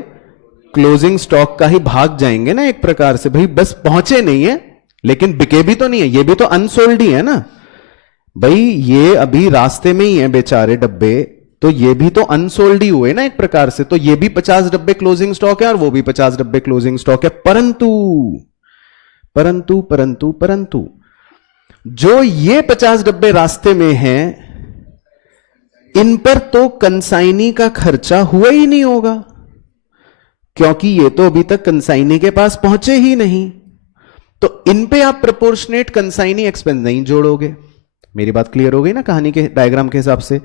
क्लोजिंग स्टॉक का ही भाग जाएंगे ना एक प्रकार से। भाई बस पहुंचे नहीं है लेकिन बिके भी तो नहीं है, ये भी तो अनसोल्ड ही है ना भाई, ये अभी रास्ते में ही है बेचारे डब्बे, तो ये भी तो अनसोल्ड ही हुए ना एक प्रकार से। तो ये भी 50 डब्बे क्लोजिंग स्टॉक है और वो भी 50 डब्बे क्लोजिंग स्टॉक है। परंतु परंतु परंतु परंतु जो ये 50 डब्बे रास्ते में हैं, इन पर तो कंसाइनी का खर्चा हुआ ही नहीं होगा, क्योंकि ये तो अभी तक कंसाइनी के पास पहुंचे ही नहीं। तो इन पे आप प्रोपोर्शनेट कंसाइनी एक्सपेंस नहीं जोड़ोगे। मेरी बात क्लियर हो गई ना कहानी के डायग्राम के हिसाब से।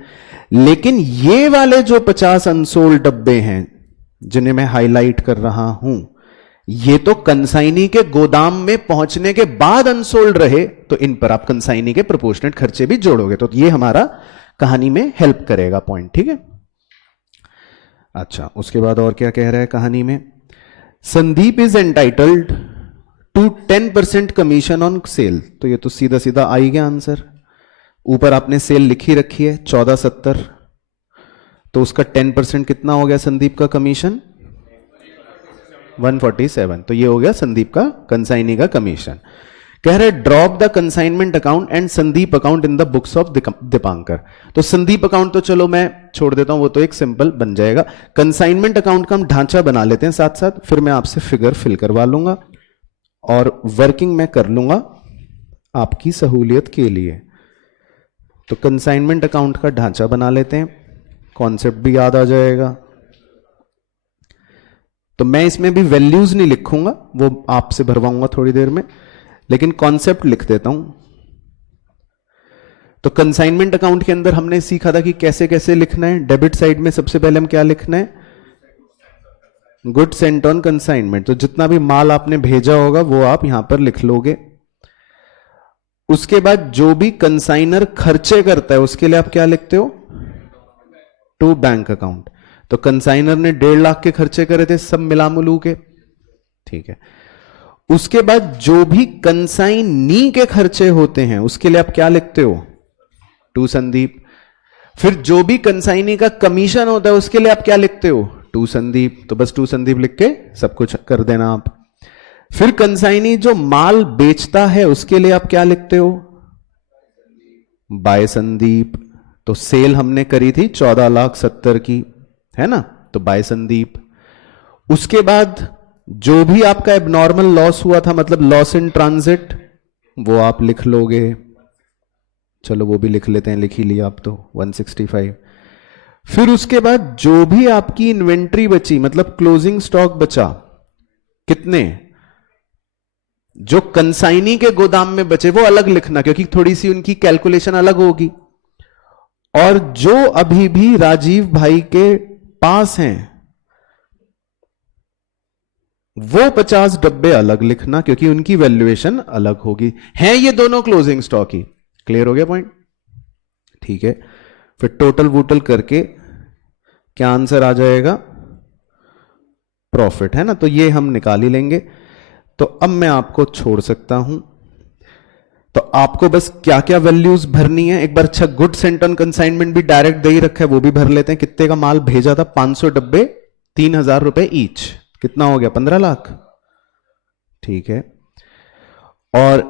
लेकिन ये वाले जो 50 अनसोल्ड डब्बे हैं जिन्हें मैं हाईलाइट कर रहा हूं, ये तो कंसाइनी के गोदाम में पहुंचने के बाद अनसोल्ड रहे, तो इन पर आप कंसाइनी के प्रोपोर्शनेट खर्चे भी जोड़ोगे। तो ये हमारा कहानी में हेल्प करेगा पॉइंट, ठीक है। अच्छा, उसके बाद और क्या कह रहा है कहानी में, Sandeep is entitled to 10% commission on sale. तो ये तो सीधा सीधा आ ही गया आंसर। ऊपर आपने सेल लिखी रखी है 1470, तो उसका 10% कितना हो गया संदीप का कमीशन, 147। तो ये हो गया संदीप का कंसाइनी का कमीशन। कह रहे drop the consignment account and Sandeep account in the books of Dipankar. तो संदीप अकाउंट तो चलो मैं छोड़ देता हूं, वो तो एक सिंपल बन जाएगा। कंसाइनमेंट अकाउंट का हम ढांचा बना लेते हैं साथ साथ, फिर मैं आपसे फिगर फिल करवा लूंगा और वर्किंग मैं कर लूंगा आपकी सहूलियत के लिए। तो कंसाइनमेंट अकाउंट का ढांचा बना लेते हैं, कॉन्सेप्ट भी याद आ जाएगा। तो मैं इसमें भी वैल्यूज नहीं लिखूंगा, वो आपसे भरवाऊंगा थोड़ी देर में, लेकिन कॉन्सेप्ट लिख देता हूं। तो कंसाइनमेंट अकाउंट के अंदर हमने सीखा था कि कैसे कैसे लिखना है। डेबिट साइड में सबसे पहले हम क्या लिखना है, गुड सेंट ऑन कंसाइनमेंट। तो जितना भी माल आपने भेजा होगा वो आप यहां पर लिख लोगे। उसके बाद जो भी कंसाइनर खर्चे करता है उसके लिए आप क्या लिखते हो, टू बैंक अकाउंट। तो कंसाइनर ने 1.5 लाख के खर्चे करे थे सब मिला मिलू के, ठीक है। उसके बाद जो भी कंसाइनी के खर्चे होते हैं उसके लिए आप क्या लिखते हो, टू संदीप। फिर जो भी कंसाइनी का कमीशन होता है उसके लिए आप क्या लिखते हो, टू संदीप। तो बस टू संदीप लिख के सब कुछ कर देना आप। फिर कंसाइनी जो माल बेचता है उसके लिए आप क्या लिखते हो, बाय संदीप। तो सेल हमने करी थी 14,70,000 की, है ना, तो बाय संदीप। उसके बाद जो भी आपका एबनॉर्मल लॉस हुआ था, मतलब लॉस इन ट्रांजिट, वो आप लिख लोगे। चलो वो भी लिख लेते हैं, लिख ही लिया आप तो, 165। फिर उसके बाद जो भी आपकी इन्वेंट्री बची, मतलब क्लोजिंग स्टॉक बचा, कितने, जो कंसाइनी के गोदाम में बचे वो अलग लिखना, क्योंकि थोड़ी सी उनकी कैलकुलेशन अलग होगी। और जो अभी भी राजीव भाई के पास हैं वो 50 डब्बे अलग लिखना, क्योंकि उनकी वैल्यूएशन अलग होगी। हैं ये दोनों क्लोजिंग स्टॉक ही। क्लियर हो गया पॉइंट, ठीक है। फिर टोटल वोटल करके क्या आंसर आ जाएगा, प्रॉफिट, है ना। तो ये हम निकाल ही लेंगे। तो अब मैं आपको छोड़ सकता हूं। तो आपको बस क्या क्या वैल्यूज भरनी है एक बार। अच्छा, गुड सेंट ऑन कंसाइनमेंट भी डायरेक्ट दे ही रखा है, वो भी भर लेते हैं। कितने का माल भेजा था, 500 डब्बे, 3,000 रुपए ईच, कितना हो गया, 15 लाख, ठीक है। और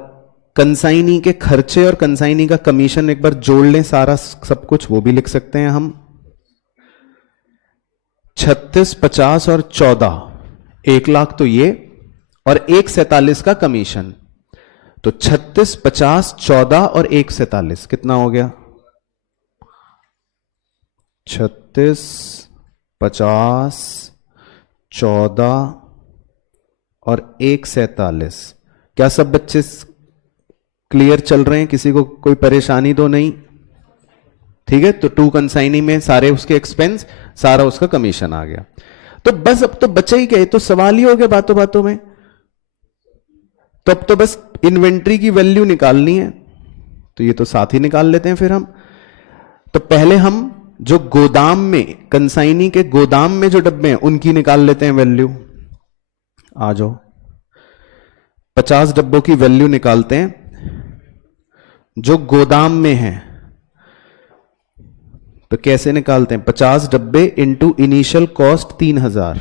कंसाइनी के खर्चे और कंसाइनी का कमीशन एक बार जोड़ लें सारा सब कुछ, वो भी लिख सकते हैं हम। 36, 50 और 14, 1 लाख तो ये, और 1,47 का कमीशन। तो 36, 50, 14 और 1,47 कितना हो गया, 36, 50, 14 और 1,47। क्या सब बच्चे क्लियर चल रहे हैं, किसी को कोई परेशानी तो नहीं, ठीक है। तो टू कंसाइनी में सारे उसके एक्सपेंस, सारा उसका कमीशन आ गया। तो बस अब तो बचे ही गए, तो सवाल ही हो गया बातों बातों में। तो अब तो बस इन्वेंट्री की वैल्यू निकालनी है, तो ये तो साथ ही निकाल लेते हैं फिर हम। तो पहले हम जो गोदाम में, कंसाइनी के गोदाम में जो डब्बे हैं उनकी निकाल लेते हैं वैल्यू। आ जाओ, 50 डब्बों की वैल्यू निकालते हैं जो गोदाम में है। तो कैसे निकालते हैं? 50 डब्बे इंटू इनिशियल कॉस्ट 3000,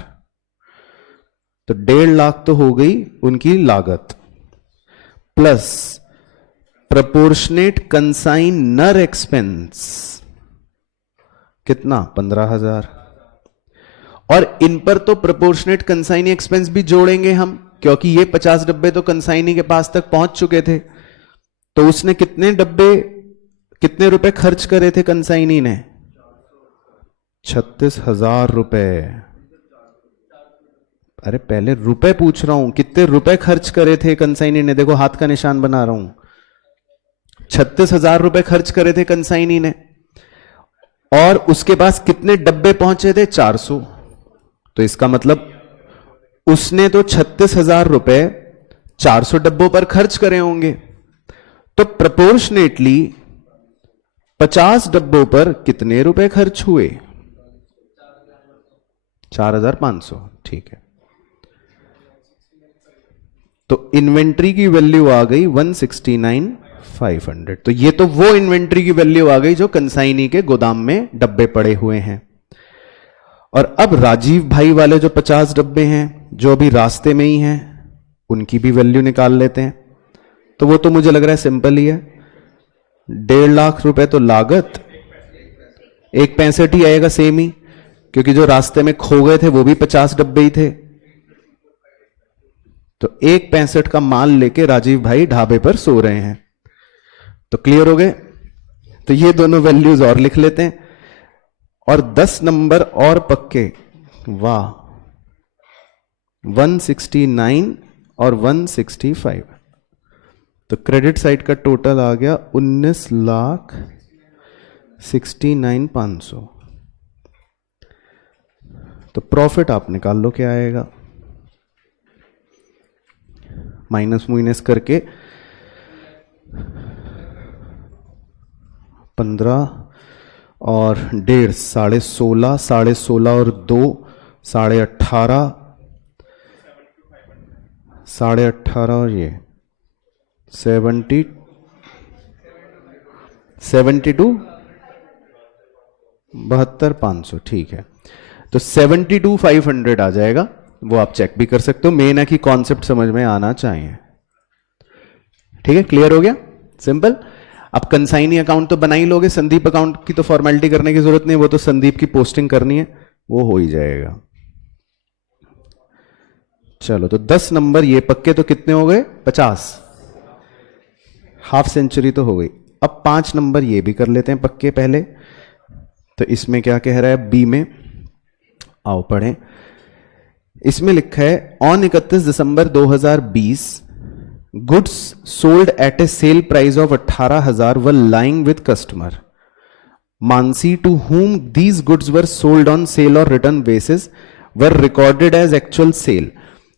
तो 1.5 लाख तो हो गई उनकी लागत, प्लस प्रोपोर्शनेट कंसाइनर एक्सपेंस कितना? 15,000। और इन पर तो प्रोपोर्शनेट कंसाइनी एक्सपेंस भी जोड़ेंगे हम, क्योंकि ये 50 डब्बे तो कंसाइनी के पास तक पहुंच चुके थे। तो उसने कितने डब्बे, कितने रुपए खर्च करे थे कंसाइनी ने? 36,000 रुपए। अरे पहले रुपए पूछ रहा हूं, कितने रुपए खर्च करे थे कंसाइनी ने? देखो हाथ का निशान बना रहा हूं। 36,000 रुपए खर्च करे थे कंसाइनी ने, और उसके पास कितने डब्बे पहुंचे थे? 400। तो इसका मतलब उसने तो 36,000 रुपए 400 डब्बों पर खर्च करे होंगे। तो प्रोपोर्शनेटली 50 डब्बों पर कितने रुपए खर्च हुए? 4,500। ठीक है, तो इन्वेंट्री की वैल्यू आ गई 169,500। तो ये तो वो इन्वेंट्री की वैल्यू आ गई जो कंसाइनी के गोदाम में डब्बे पड़े हुए हैं। और अब राजीव भाई वाले जो 50 डब्बे हैं जो अभी रास्ते में ही हैं, उनकी भी वैल्यू निकाल लेते हैं। तो वो तो मुझे लग रहा है सिंपल ही है। 1.5 लाख रुपए तो लागत, 1.65 ही आएगा सेम ही, क्योंकि जो रास्ते में खो गए थे वो भी 50 डब्बे ही थे। तो 1.65 का माल लेके राजीव भाई ढाबे पर सो रहे हैं। तो क्लियर हो गए? तो ये दोनों वैल्यूज और लिख लेते हैं, और 10 नंबर और पक्के। वाह, 169 और 165। तो क्रेडिट साइड का टोटल आ गया 19,69,500। तो प्रॉफिट आप निकाल लो क्या आएगा, माइनस माइनस करके 15 और 1.5, 16.5, 16.5 और 2, 18.5, 18.5 और ये 72, 72,500। ठीक है, तो 72,500 आ जाएगा। वो आप चेक भी कर सकते हो, मेन है कि कॉन्सेप्ट समझ में आना चाहिए। ठीक है, क्लियर हो गया? सिंपल। अब कंसाइनी अकाउंट तो बना ही लोगे, संदीप अकाउंट की तो फॉर्मेलिटी करने की जरूरत नहीं, वो तो संदीप की पोस्टिंग करनी है, वो हो ही जाएगा। चलो, तो 10 नंबर ये पक्के तो कितने हो गए? 50। हाफ सेंचुरी तो हो गई। अब 5 नंबर ये भी कर लेते हैं पक्के पहले। तो इसमें क्या कह रहा है बी में? आओ पढ़ें। इसमें लिखा है on 31 December 2020 goods sold at a sale price of 18,000 were lying with customer Mansi to whom these goods were sold on sale or return basis were recorded as actual sale।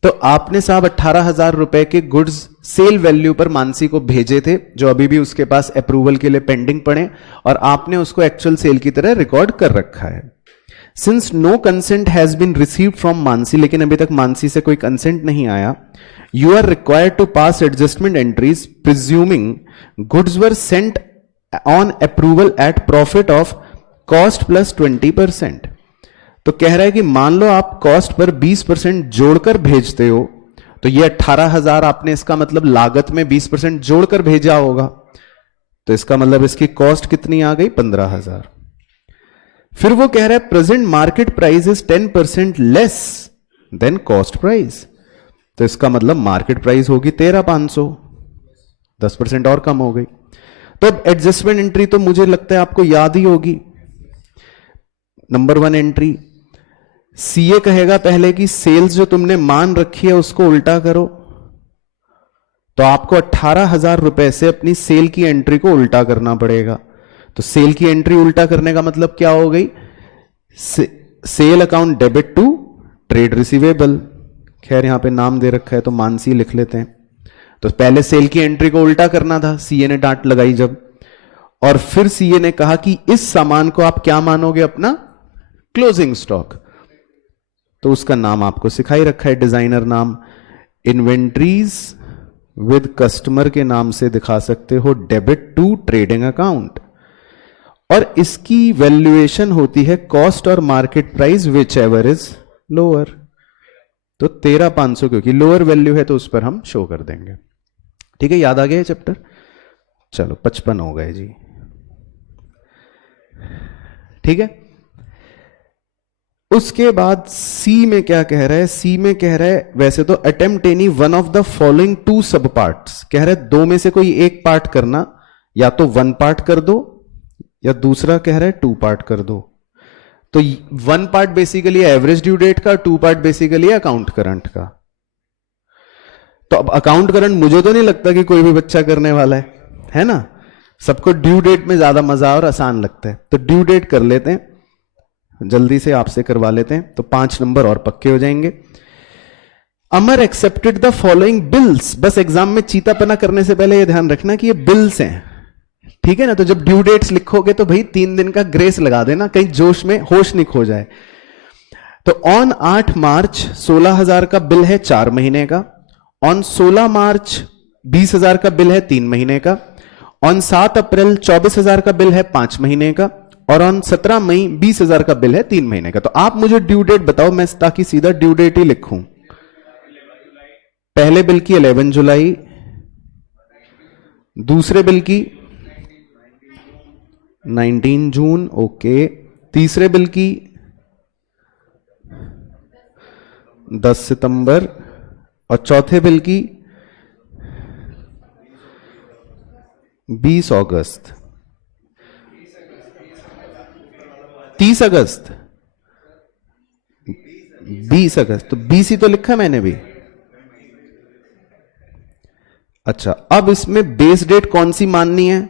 तो आपने साहब 18,000 रुपए के गुड्स सेल वैल्यू पर मानसी को भेजे थे, जो अभी भी उसके पास अप्रूवल के लिए पेंडिंग पड़े, और आपने उसको एक्चुअल सेल की तरह रिकॉर्ड कर रखा है। Since no consent has been received from Mansi, लेकिन अभी तक मानसी से कोई कंसेंट नहीं आया, you are required to pass adjustment entries presuming goods were sent on approval at profit of cost plus 20%। तो कह रहा है कि मान लो आप कॉस्ट पर 20% जोड़कर भेजते हो, तो ये 18,000 आपने इसका मतलब लागत में 20% जोड़कर भेजा होगा, तो इसका मतलब इसकी कॉस्ट कितनी आ गई? 15,000। फिर वो कह रहा है present market price is 10% less than cost price, तो इसका मतलब मार्केट प्राइस होगी 13,500, 10% और कम हो गई। तो अब एडजस्टमेंट एंट्री तो मुझे लगता है आपको याद ही होगी। नंबर 1 एंट्री, सीए कहेगा पहले कि सेल्स जो तुमने मान रखी है उसको उल्टा करो, तो आपको 18,000 रुपए से अपनी सेल की एंट्री को उल्टा करना पड़ेगा। तो सेल की एंट्री उल्टा करने का मतलब क्या हो गई? Sale account debit to trade receivable. खैर यहां पे नाम दे रखा है तो मानसी लिख लेते हैं। तो पहले सेल की एंट्री को उल्टा करना था, सीए ने डांट लगाई जब, और फिर सीए ने कहा कि इस सामान को आप क्या मानोगे? अपना क्लोजिंग स्टॉक। तो उसका नाम आपको सिखाई रखा है, डिजाइनर नाम, इन्वेंट्रीज विद कस्टमर के नाम से दिखा सकते हो डेबिट टू ट्रेडिंग अकाउंट, और इसकी वैल्यूएशन होती है कॉस्ट और market price whichever is lower. तो 13,500 क्योंकि लोअर वैल्यू है तो उस पर हम शो कर देंगे। ठीक है, याद आ गया चैप्टर। चलो 55 हो गए जी। ठीक है, उसके बाद सी में क्या कह रहा है? सी में कह रहा है वैसे तो attempt any one of the following two sub parts, कह रहा है दो में से कोई एक पार्ट करना, या तो वन पार्ट कर दो या दूसरा कह रहा है टू पार्ट कर दो। तो one part basically average due date का, two part basically account current का। तो अब अकाउंट करंट मुझे तो नहीं लगता कि कोई भी बच्चा करने वाला है ना। सबको ड्यू डेट में ज्यादा मजा और आसान लगता है, तो ड्यू डेट कर लेते हैं, जल्दी से आपसे करवा लेते हैं, तो 5 नंबर और पक्के हो जाएंगे। अमर एक्सेप्टेड द फॉलोइंग बिल्स। बस एग्जाम में चीतापना करने से पहले ये ध्यान रखना कि ये बिल्स हैं, ठीक है ना। तो जब ड्यू डेट्स लिखोगे तो भाई 3 दिन का ग्रेस लगा देना, कहीं जोश में होश नहीं खो जाए। तो ऑन 8 मार्च 16,000 का बिल है 4 महीने का, ऑन 16 मार्च 20,000 का बिल है 3 महीने का, ऑन 7 अप्रैल 24,000 का बिल है 5 महीने का, और ऑन 17 मई 20,000 का बिल है 3 महीने का। तो आप मुझे ड्यू डेट बताओ, मैं ताकि सीधा ड्यू डेट ही लिखूं। पहले बिल की 11 जुलाई, दूसरे बिल की 19 जून, ओके, तीसरे बिल की 10 सितंबर, और चौथे बिल की 20 अगस्त। 30 अगस्त, 20 अगस्त, तो 20 ही तो लिखा मैंने भी। अच्छा, अब इसमें बेस डेट कौन सी माननी है?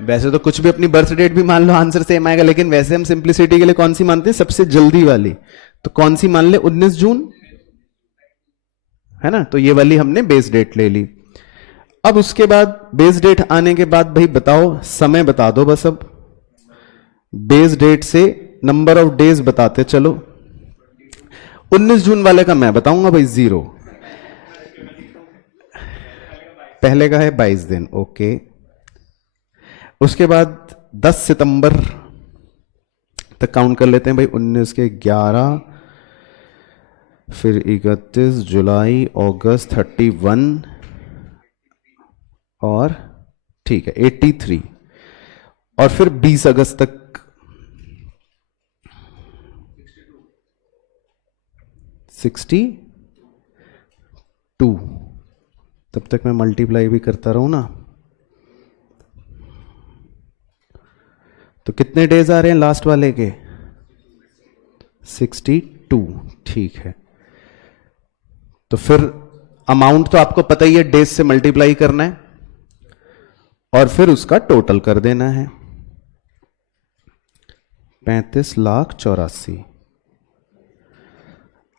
वैसे तो कुछ भी अपनी बर्थ डेट भी मान लो, आंसर सेम आएगा, लेकिन वैसे हम सिंप्लिसिटी के लिए कौन सी मानते हैं? सबसे जल्दी वाली। तो कौन सी मान ले? 19 जून, है ना। तो ये वाली हमने बेस डेट ले ली। अब उसके बाद बेस डेट आने के बाद भाई बताओ, समय बता दो बस। अब बेस डेट से नंबर ऑफ डेज बताते चलो। 19 जून वाले का मैं बताऊंगा भाई 0, पहले का है 22 दिन, ओके। उसके बाद 10 सितंबर तक काउंट कर लेते हैं भाई, 19 के 11, फिर 31 जुलाई, अगस्त 31, और ठीक है 83, और फिर 20 अगस्त तक 62। तब तक मैं मल्टीप्लाई भी करता रहूं ना। तो कितने डेज आ रहे हैं लास्ट वाले के? 62, ठीक है। तो फिर अमाउंट तो आपको पता ही है, डेज से मल्टीप्लाई करना है और फिर उसका टोटल कर देना है। 35,84,000।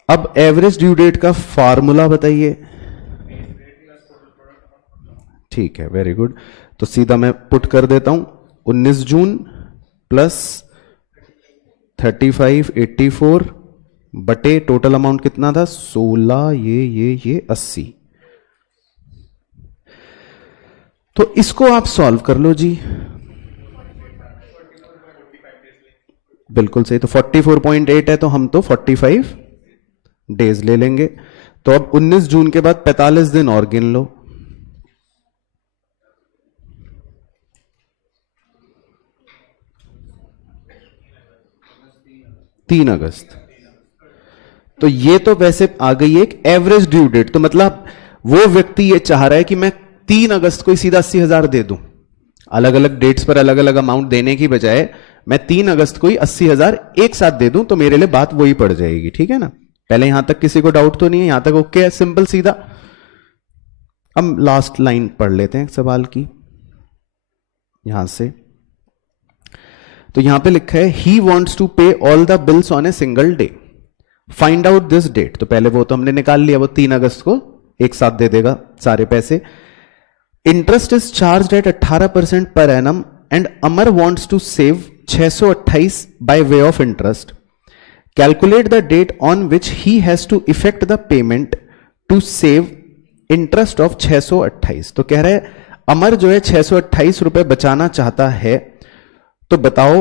अब एवरेज ड्यू डेट का फार्मूला बताइए। ठीक है, वेरी गुड। तो सीधा मैं पुट कर देता हूं, 19 जून प्लस 3584 बटे टोटल अमाउंट कितना था? 16, ये 80। तो इसको आप सॉल्व कर लो जी। बिल्कुल सही। तो 44.8 है, तो हम तो 45 डेज ले लेंगे। तो अब 19 जून के बाद 45 दिन और गिन लो। तीन अगस्त। तो ये तो वैसे आ गई एक एवरेज ड्यू डेट। तो मतलब वो व्यक्ति ये चाह रहा है कि मैं 3 अगस्त को ही सीधा 80,000 दे दूं, अलग अलग डेट्स पर अलग अलग अमाउंट देने की बजाय मैं 3 अगस्त को ही 80,000 एक साथ दे दूं, तो मेरे लिए बात वही पड़ जाएगी। ठीक है ना। पहले यहां तक किसी को डाउट तो नहीं है? यहां तक ओके है, सिंपल सीधा। अब लास्ट लाइन पढ़ लेते हैं सवाल की यहां से। तो यहां पे लिखा है he wants to pay all the bills on a single day, find out this date. तो पहले वो तो हमने निकाल लिया, वो 3 अगस्त को एक साथ दे देगा सारे पैसे। Interest is charge at 18% per annum and Amar wants to save 628 by way of interest. Calculate the date on which he has to effect the payment to save interest of 628। तो कह रहे अमर जो है 628 रुपए बचाना चाहता है, तो बताओ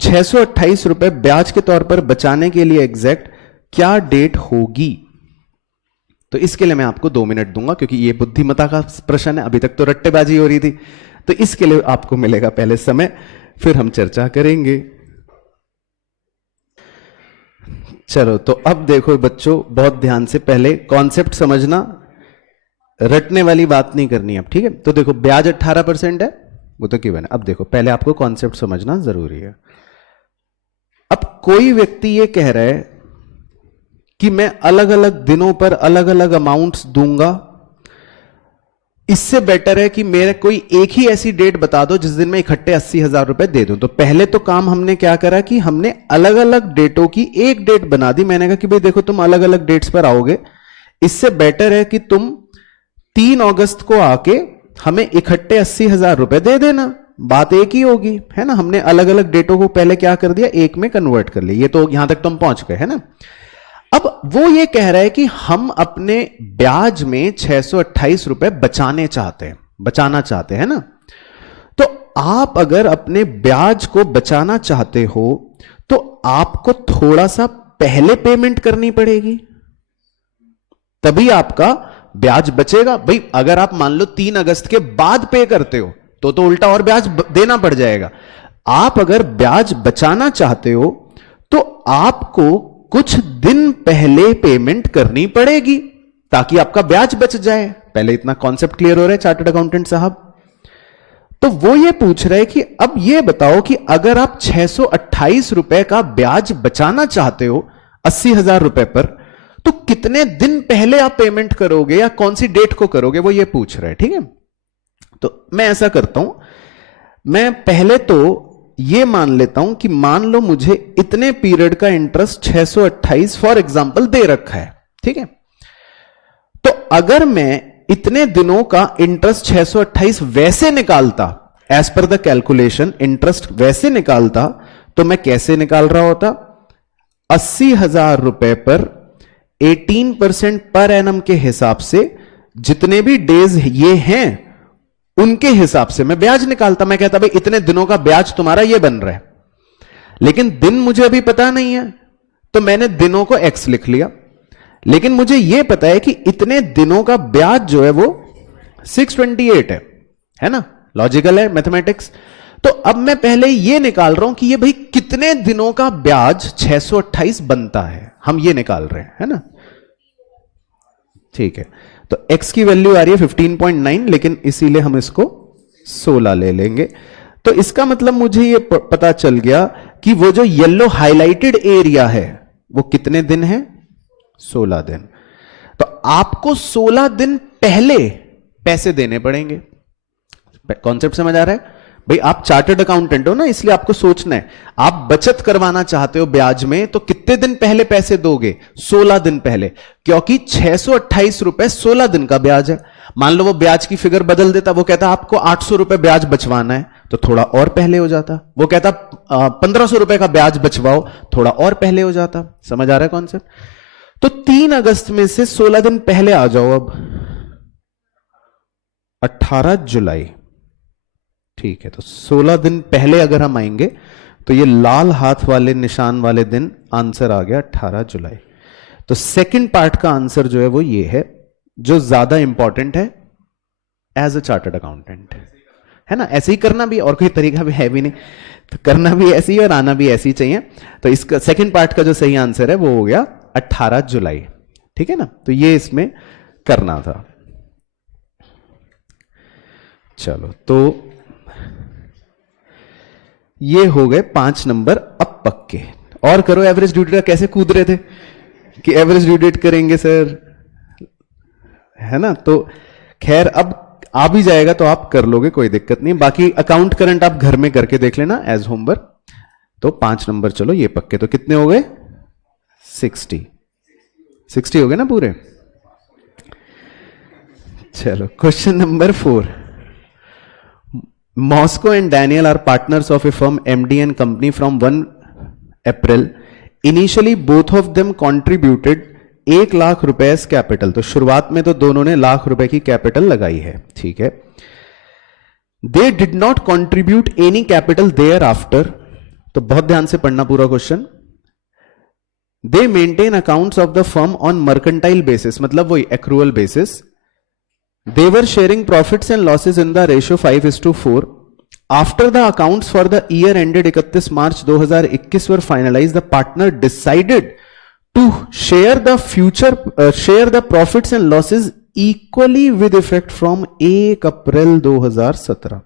628 रुपए ब्याज के तौर पर बचाने के लिए एग्जैक्ट क्या डेट होगी। तो इसके लिए मैं आपको 2 मिनट दूंगा, क्योंकि ये बुद्धिमत्ता का प्रश्न है, अभी तक तो रट्टेबाजी हो रही थी, तो इसके लिए आपको मिलेगा पहले समय, फिर हम चर्चा करेंगे। चलो, तो अब देखो बच्चों, बहुत ध्यान से पहले कॉन्सेप्ट समझना, रटने वाली बात नहीं करनी अब, ठीक है। तो देखो ब्याज 18% है, वो तो गिवन है। अब देखो पहले आपको कॉन्सेप्ट समझना जरूरी है। अब कोई व्यक्ति ये कह रहा है कि मैं अलग अलग दिनों पर अलग अलग अमाउंट्स दूंगा, इससे बेटर है कि मेरे कोई एक ही ऐसी डेट बता दो जिस दिन मैं इकट्ठे 80,000 रुपए दे दूं। तो पहले तो काम हमने क्या करा कि हमने अलग अलग डेटों की एक डेट बना दी। मैंने कहा कि भाई देखो तुम अलग अलग डेट्स पर आओगे, इससे बेटर है कि तुम 3 अगस्त को आके हमें इकट्ठे 80,000 रुपए दे देना, बात एक ही होगी, है ना। हमने अलग अलग डेटों को पहले क्या कर दिया, एक में कन्वर्ट कर लिया। ये तो यहां तक तुम पहुंच गए, है ना। अब वो ये कह रहा है कि हम अपने ब्याज में 628 रुपए बचाना चाहते हैं ना। तो आप अगर अपने ब्याज को बचाना चाहते हो तो आपको थोड़ा सा पहले पेमेंट करनी पड़ेगी, तभी आपका ब्याज बचेगा। भाई अगर आप मान लो 3 अगस्त के बाद पे करते हो तो उल्टा और ब्याज देना पड़ जाएगा। आप अगर ब्याज बचाना चाहते हो तो आपको कुछ दिन पहले पेमेंट करनी पड़ेगी ताकि आपका ब्याज बच जाए। पहले इतना कॉन्सेप्ट क्लियर हो रहा है चार्टर्ड अकाउंटेंट साहब। तो वो ये पूछ रहे कि अब ये बताओ कि अगर आप 628 रुपए का ब्याज बचाना चाहते हो 80,000 रुपए पर, तो कितने दिन पहले आप पेमेंट करोगे या कौन सी डेट को करोगे, वो ये पूछ रहे हैं, ठीक है। तो मैं ऐसा करता हूं, मैं पहले तो ये मान लेता हूं कि मान लो मुझे इतने पीरियड का इंटरेस्ट 628 फॉर एग्जांपल दे रखा है, ठीक है। तो अगर मैं इतने दिनों का इंटरेस्ट 628 वैसे निकालता, as per the calculation interest वैसे निकालता, तो मैं कैसे निकाल रहा होता, 80,000 रुपए पर 18% पर एनम के हिसाब से जितने भी डेज ये हैं उनके हिसाब से मैं ब्याज निकालता। मैं कहता भाई इतने दिनों का ब्याज तुम्हारा ये बन रहा है, लेकिन दिन मुझे अभी पता नहीं है, तो मैंने दिनों को एक्स लिख लिया। लेकिन मुझे यह पता है कि इतने दिनों का ब्याज जो है वो 628 है ना। लॉजिकल है मैथमेटिक्स। तो अब मैं पहले यह निकाल रहा हूं कि ये भाई कितने दिनों का ब्याज 628 बनता है, हम ये निकाल रहे हैं, है ना। ठीक है, तो x की वैल्यू आ रही है 15.9, लेकिन इसीलिए हम इसको 16 ले लेंगे। तो इसका मतलब मुझे ये पता चल गया कि वो जो येलो हाइलाइटेड एरिया है वो कितने दिन है, 16 दिन। तो आपको 16 दिन पहले पैसे देने पड़ेंगे। कॉन्सेप्ट समझ आ रहा है भाई। आप चार्टर्ड अकाउंटेंट हो ना, इसलिए आपको सोचना है, आप बचत करवाना चाहते हो ब्याज में, तो कितने दिन पहले पैसे दोगे, 16 दिन पहले, क्योंकि 628 रुपए 16 दिन का ब्याज है। मान लो वो ब्याज की फिगर बदल देता, वो कहता आपको 800 रुपए ब्याज बचवाना है, तो थोड़ा और पहले हो जाता। वो कहता 1500 रुपए का ब्याज बचवाओ, थोड़ा और पहले हो जाता। समझ आ रहा है कॉन्सेप्ट। तो 3 अगस्त में से 16 दिन पहले आ जाओ। अब 18 जुलाई, ठीक है। तो 16 दिन पहले अगर हम आएंगे तो ये लाल हाथ वाले निशान वाले दिन आंसर आ गया 18 जुलाई। तो सेकंड पार्ट का आंसर जो है वो ये है, जो ज्यादा इंपॉर्टेंट है एज अ चार्टर्ड अकाउंटेंट, है ना। ऐसे ही करना भी, और कोई तरीका भी है भी नहीं, तो करना भी ऐसे ही और आना भी ऐसे ही चाहिए। तो इसका सेकंड पार्ट का जो सही आंसर है वो हो गया 18 जुलाई, ठीक है ना। तो ये इसमें करना था। चलो, तो ये हो गए 5 नंबर अब पक्के। और करो, एवरेज ड्यू डेट का कैसे कूद रहे थे कि एवरेज ड्यू डेट करेंगे सर, है ना। तो खैर अब आ भी जाएगा तो आप कर लोगे, कोई दिक्कत नहीं। बाकी अकाउंट करंट आप घर में करके देख लेना एज होमवर्क। तो 5 नंबर चलो ये पक्के। तो कितने हो गए, 60 हो गए ना पूरे। चलो question number 4। Moscow and Daniel are partners of a firm MD and company from 1 April. Initially, both of them contributed 1,00,000 रुपए कैपिटल, तो शुरुआत में तो दोनों ने ₹1,00,000 की कैपिटल लगाई है, ठीक है। They did not contribute any capital thereafter, तो बहुत ध्यान से पढ़ना पूरा question. They maintain accounts of the firm on mercantile basis, मतलब वही accrual basis. They were sharing profits and losses in the ratio 5:4। After the accounts for the year ended 31 March 2021 were finalize, the partner decided to share the profits and losses equally with effect from 1 April 2017।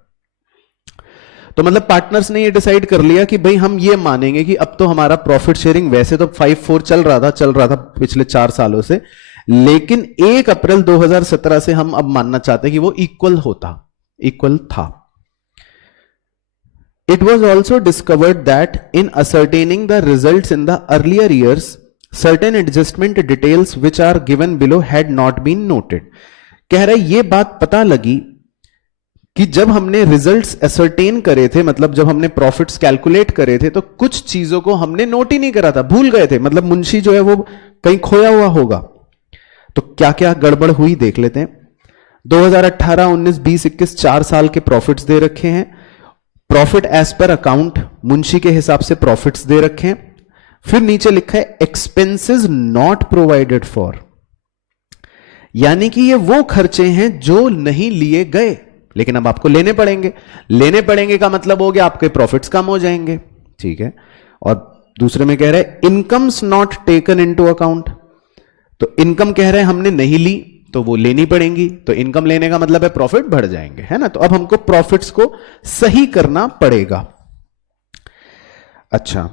तो मतलब partners ने ये decide कर लिया कि भाई हम ये मानेंगे कि अब तो हमारा प्रॉफिट शेयरिंग वैसे तो 5-4 चल रहा था पिछले 4 सालों से, लेकिन 1 अप्रैल 2017 से हम अब मानना चाहते हैं कि वो इक्वल था। It was also discovered that in ascertaining the results in the earlier years, certain adjustment details which are given below had not been noted. कह रहा है ये बात पता लगी कि जब हमने रिजल्ट्स असरटेन करे थे, मतलब जब हमने प्रॉफिट्स कैलकुलेट करे थे, तो कुछ चीजों को हमने नोट ही नहीं करा था, भूल गए थे, मतलब मुंशी जो है वो कहीं खोया हुआ होगा। तो क्या क्या गड़बड़ हुई देख लेते हैं। 2018, 19, 20, 21 4 साल के प्रॉफिट्स दे रखे हैं। Profit as per account Munshi के हिसाब से प्रॉफिट्स दे रखे हैं। फिर नीचे लिखा है एक्सपेंसेस नॉट प्रोवाइडेड फॉर, यानी कि ये वो खर्चे हैं जो नहीं लिए गए लेकिन अब आपको लेने पड़ेंगे का मतलब हो गया आपके प्रॉफिट्स कम हो जाएंगे, ठीक है। और दूसरे में कह रहे हैं incomes not taken into account, तो इनकम कह रहे हैं हमने नहीं ली तो वो लेनी पड़ेंगी, तो इनकम लेने का मतलब है प्रॉफिट बढ़ जाएंगे, है ना। तो अब हमको प्रॉफिट्स को सही करना पड़ेगा। अच्छा,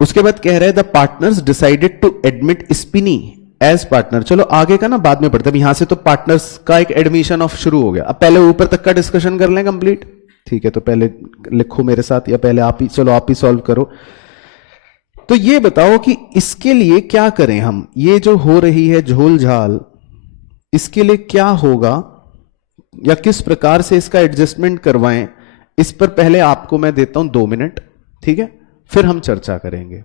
उसके बाद कह रहे हैं the partners decided to admit Spinney as partner. चलो आगे का ना बाद में पढ़ते हैं, यहां से तो पार्टनर्स का एक एडमिशन ऑफ शुरू हो गया। अब पहले ऊपर तक का डिस्कशन कर लें कंप्लीट, ठीक है। तो पहले लिखो मेरे साथ या पहले आप ही सॉल्व करो। तो ये बताओ कि इसके लिए क्या करें हम, ये जो हो रही है झोल झाल, इसके लिए क्या होगा या किस प्रकार से इसका एडजस्टमेंट करवाएं, इस पर पहले आपको मैं देता हूं 2 मिनट, ठीक है, फिर हम चर्चा करेंगे।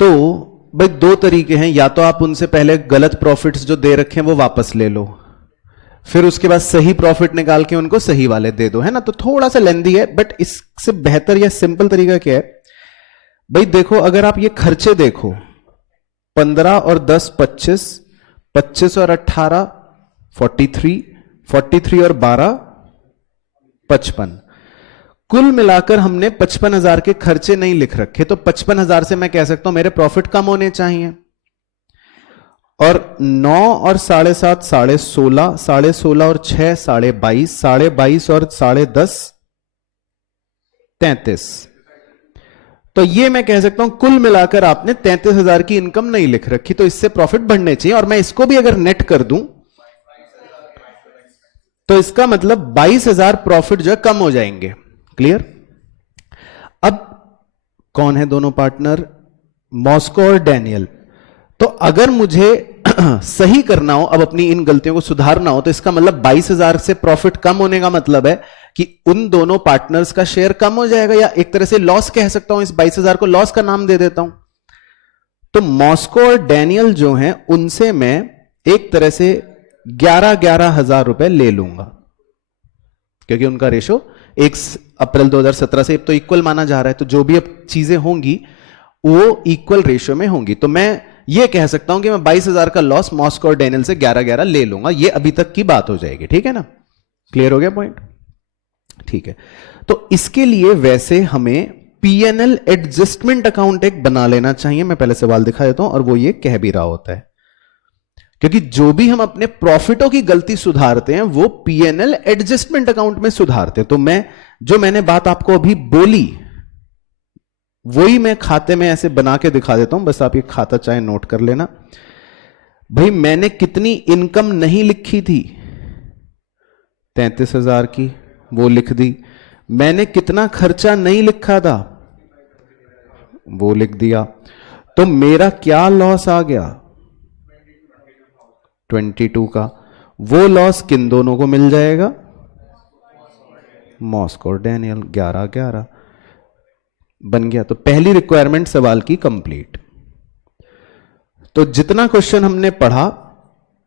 तो भाई 2 तरीके हैं, या तो आप उनसे पहले गलत प्रॉफिट्स जो दे रखे हैं वो वापस ले लो, फिर उसके बाद सही प्रॉफिट निकाल के उनको सही वाले दे दो, है ना। तो थोड़ा सा लेंदी है, बट इससे बेहतर या सिंपल तरीका क्या है भाई, देखो अगर आप ये खर्चे देखो 15 और 10 25, 25 और 18 43, 43 और 12 55, कुल मिलाकर हमने 55,000 के खर्चे नहीं लिख रखे, तो 55,000 से मैं कह सकता हूं मेरे प्रॉफिट कम होने चाहिए। और 9 और 7.5 16.5, 16.5 और 6 22.5, 22.5 और 10.5 33, तो ये मैं कह सकता हूं कुल मिलाकर आपने 33,000 की इनकम नहीं लिख रखी, तो इससे प्रॉफिट बढ़ने चाहिए। और मैं इसको भी अगर नेट कर दूं तो इसका मतलब 22,000 प्रॉफिट जो है कम हो जाएंगे। क्लियर। अब कौन है दोनों पार्टनर, मॉस्को और डैनियल। तो अगर मुझे सही करना हो, अब अपनी इन गलतियों को सुधारना हो, तो इसका मतलब 22,000 से प्रॉफिट कम होने का मतलब है कि उन दोनों पार्टनर्स का शेयर कम हो जाएगा, या एक तरह से लॉस कह सकता हूं, इस 22,000 को लॉस का नाम दे देता हूं। तो मॉस्को और डैनियल जो हैं उनसे मैं एक तरह से 11,000 रुपए ले लूंगा, क्योंकि उनका रेशो 1 अप्रैल 2017 से तो इक्वल माना जा रहा है, तो जो भी अब चीजें होंगी वो इक्वल रेशियो में होंगी। तो मैं ये कह सकता हूं कि मैं 22,000 का लॉस मॉस्को और डैनियल से 11,000 ले लूंगा। ये अभी तक की बात हो जाएगी, ठीक है ना। क्लियर हो गया पॉइंट, ठीक है। तो इसके लिए वैसे हमें पीएनएल एडजस्टमेंट अकाउंट एक बना लेना चाहिए। मैं पहले सवाल दिखा देता हूं, और वो ये कह भी रहा होता है, क्योंकि जो भी हम अपने प्रॉफिटों की गलती सुधारते हैं वो पीएनएल एडजस्टमेंट अकाउंट में सुधारते हैं। तो मैंने बात आपको अभी बोली वही मैं खाते में ऐसे बना के दिखा देता हूं, बस आप ये खाता चाहे नोट कर लेना। भाई मैंने कितनी इनकम नहीं लिखी थी, 33,000 की, वो लिख दी। मैंने कितना खर्चा नहीं लिखा था, वो लिख दिया। तो मेरा क्या लॉस आ गया, 22 का। वो लॉस किन दोनों को मिल जाएगा, मॉस्को और डैनियल, 11,11। बन गया। तो पहली रिक्वायरमेंट सवाल की कंप्लीट। तो जितना क्वेश्चन हमने पढ़ा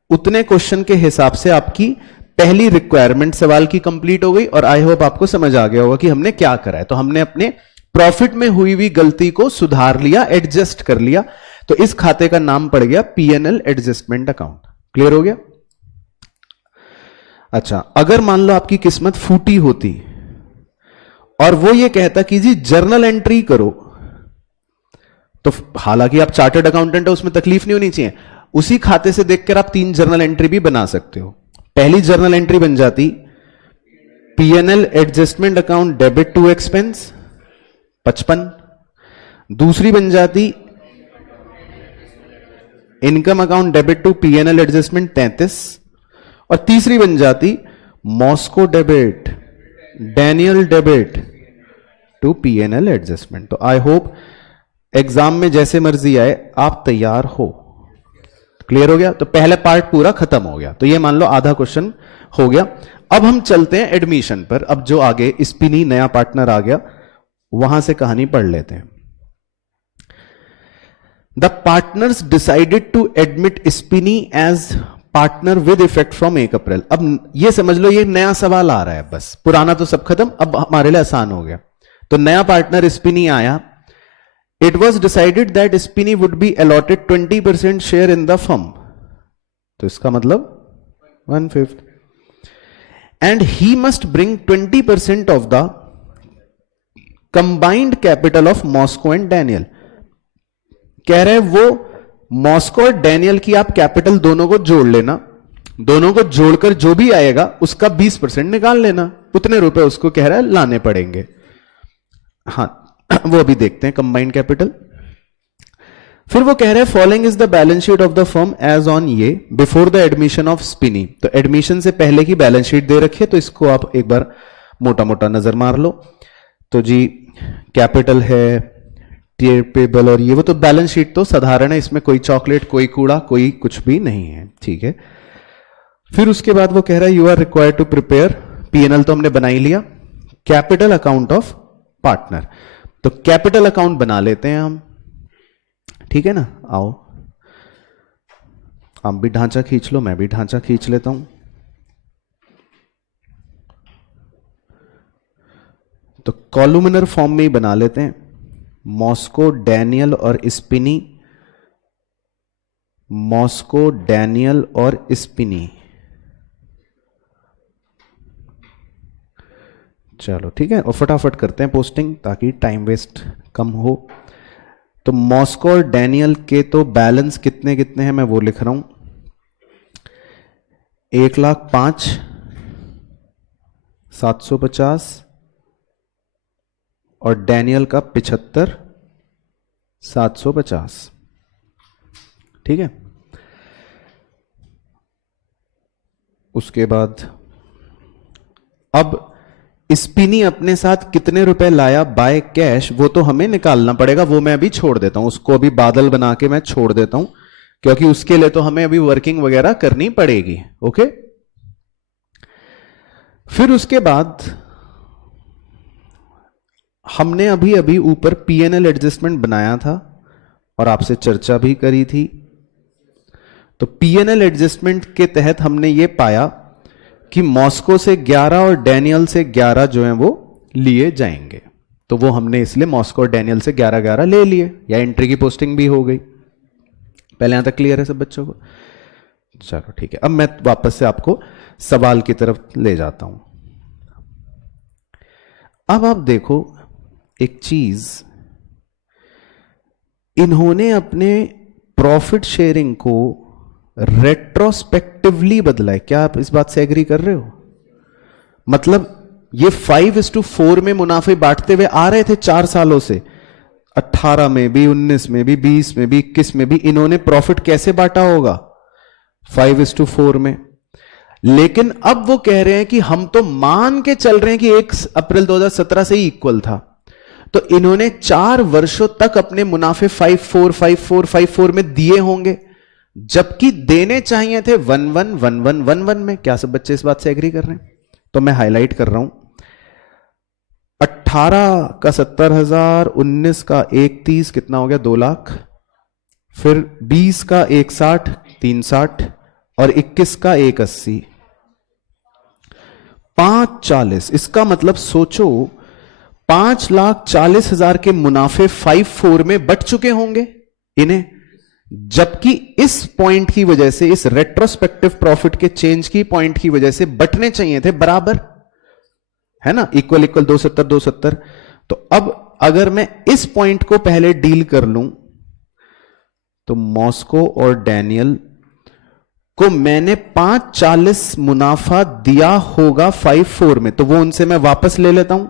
उतने क्वेश्चन के हिसाब से आपकी पहली रिक्वायरमेंट सवाल की कंप्लीट हो गई, और आई होप आपको समझ आ गया होगा कि हमने क्या करा है। तो हमने अपने प्रॉफिट में हुई हुई गलती को सुधार लिया, एडजस्ट कर लिया। तो इस खाते का नाम पड़ गया पीएनएल एडजस्टमेंट अकाउंट। क्लियर हो गया? अच्छा, अगर मान लो आपकी किस्मत फूटी होती और वो ये कहता कि जी जर्नल एंट्री करो, तो हालांकि आप चार्टर्ड अकाउंटेंट है, उसमें तकलीफ नहीं होनी चाहिए। उसी खाते से देखकर आप 3 जर्नल एंट्री भी बना सकते हो। पहली जर्नल एंट्री बन जाती PNL adjustment account debit to expense 55, दूसरी बन जाती income account debit to PNL adjustment 33, और तीसरी बन जाती Moscow debit Daniel debit to PNL adjustment. तो आई होप एग्जाम में जैसे मर्जी आए आप तैयार हो। क्लियर हो गया? तो पहला पार्ट पूरा खत्म हो गया। तो ये मान लो आधा क्वेश्चन हो गया। अब हम चलते हैं एडमिशन पर। अब जो आगे स्पिनी नया पार्टनर आ गया, वहां से कहानी पढ़ लेते हैं। The partners decided to admit Spinney as partner with effect from 1 April. अब ये समझ लो ये नया सवाल आ रहा है, बस पुराना तो सब खत्म, अब हमारे लिए आसान हो गया। तो नया पार्टनर स्पिनी आया। It was decided that Spinney would be allotted 20% share in the firm. तो इसका मतलब 1/5, and he must bring 20% of the combined capital of Moscow and Daniel. कह रहे वो मॉस्को और डैनियल की आप कैपिटल दोनों को जोड़ लेना, दोनों को जोड़कर जो भी आएगा उसका 20% निकाल लेना। उतने रुपए उसको कह रहा है लाने पड़ेंगे। हाँ, वो अभी देखते हैं कंबाइंड कैपिटल। फिर वो कह रहे हैं following is the balance sheet of the firm as on ये बिफोर द एडमिशन ऑफ स्पिनी। तो एडमिशन से पहले की बैलेंस शीट दे रखी है, तो इसको आप एक बार मोटा मोटा नजर मार लो। तो जी कैपिटल है, पेबल और ये वो, तो बैलेंस शीट तो साधारण है, इसमें कोई चॉकलेट, कोई कूड़ा, कोई कुछ भी नहीं है। ठीक है। फिर उसके बाद वो कह रहा है you are required to prepare, PNL तो हमने बना ही लिया, कैपिटल अकाउंट ऑफ पार्टनर। तो कैपिटल अकाउंट बना लेते हैं हम। ठीक है ना? आओ आप भी ढांचा खींच लो, मैं भी ढांचा खींच लेता हूं। तो कॉलुमिनर फॉर्म में ही बना लेते हैं। मॉस्को डैनियल और स्पिनी, मॉस्को डैनियल और स्पिनी। चलो ठीक है, और फटाफट करते हैं पोस्टिंग ताकि टाइम वेस्ट कम हो। तो मॉस्को और डैनियल के तो बैलेंस कितने कितने हैं मैं वो लिख रहा हूं। 1,05,750 और डैनियल का 75,750। ठीक है। उसके बाद अब स्पिनी अपने साथ कितने रुपए लाया बाय कैश, वो तो हमें निकालना पड़ेगा। वो मैं अभी छोड़ देता हूं, उसको अभी बादल बना के मैं छोड़ देता हूं, क्योंकि उसके लिए तो हमें अभी वर्किंग वगैरह करनी पड़ेगी। ओके। फिर उसके बाद हमने अभी अभी ऊपर पीएनएल एडजस्टमेंट बनाया था और आपसे चर्चा भी करी थी। तो पीएनएल एडजस्टमेंट के तहत हमने ये पाया कि मॉस्को से 11 और डैनियल से 11 जो हैं वो लिए जाएंगे। तो वो हमने इसलिए मॉस्को और डैनियल से 11-11 ले लिए, या एंट्री की पोस्टिंग भी हो गई। पहले यहां तक क्लियर है सब बच्चों को? चलो ठीक है। अब मैं वापस से आपको सवाल की तरफ ले जाता हूं। अब आप देखो एक चीज, इन्होंने अपने प्रॉफिट शेयरिंग को रेट्रोस्पेक्टिवली बदला है। क्या आप इस बात से एग्री कर रहे हो? मतलब ये 5:4 में मुनाफे बांटते हुए आ रहे थे 4 सालों से, 18 में भी, 19 में भी, 20 में भी, 21 में भी। इन्होंने प्रॉफिट कैसे बांटा होगा? 5:4 में। लेकिन अब वो कह रहे हैं कि हम तो मान के चल रहे हैं कि 1 अप्रैल 2017 से ही इक्वल था। तो इन्होंने 4 वर्षों तक अपने मुनाफे 54 में दिए होंगे, जबकि देने चाहिए थे 11 में। क्या सब बच्चे इस बात से एग्री कर रहे हैं? तो मैं हाईलाइट कर रहा हूं, 18 का 70,000, 19 का 1,30 कितना हो गया 2 लाख, फिर 20 का 1,60 360 और 21 का 1,80 5,40। इसका मतलब सोचो 5,40,000 के मुनाफे 5,4 में बट चुके होंगे इन्हें, जबकि इस पॉइंट की वजह से, इस रेट्रोस्पेक्टिव प्रॉफिट के चेंज की पॉइंट की वजह से बटने चाहिए थे बराबर, है ना, इक्वल इक्वल 270 270। तो अब अगर मैं इस पॉइंट को पहले डील कर लूं तो मॉस्को और डैनियल को मैंने 5,40 मुनाफा दिया होगा 5,4 में, तो वो उनसे मैं वापस ले लेता हूं,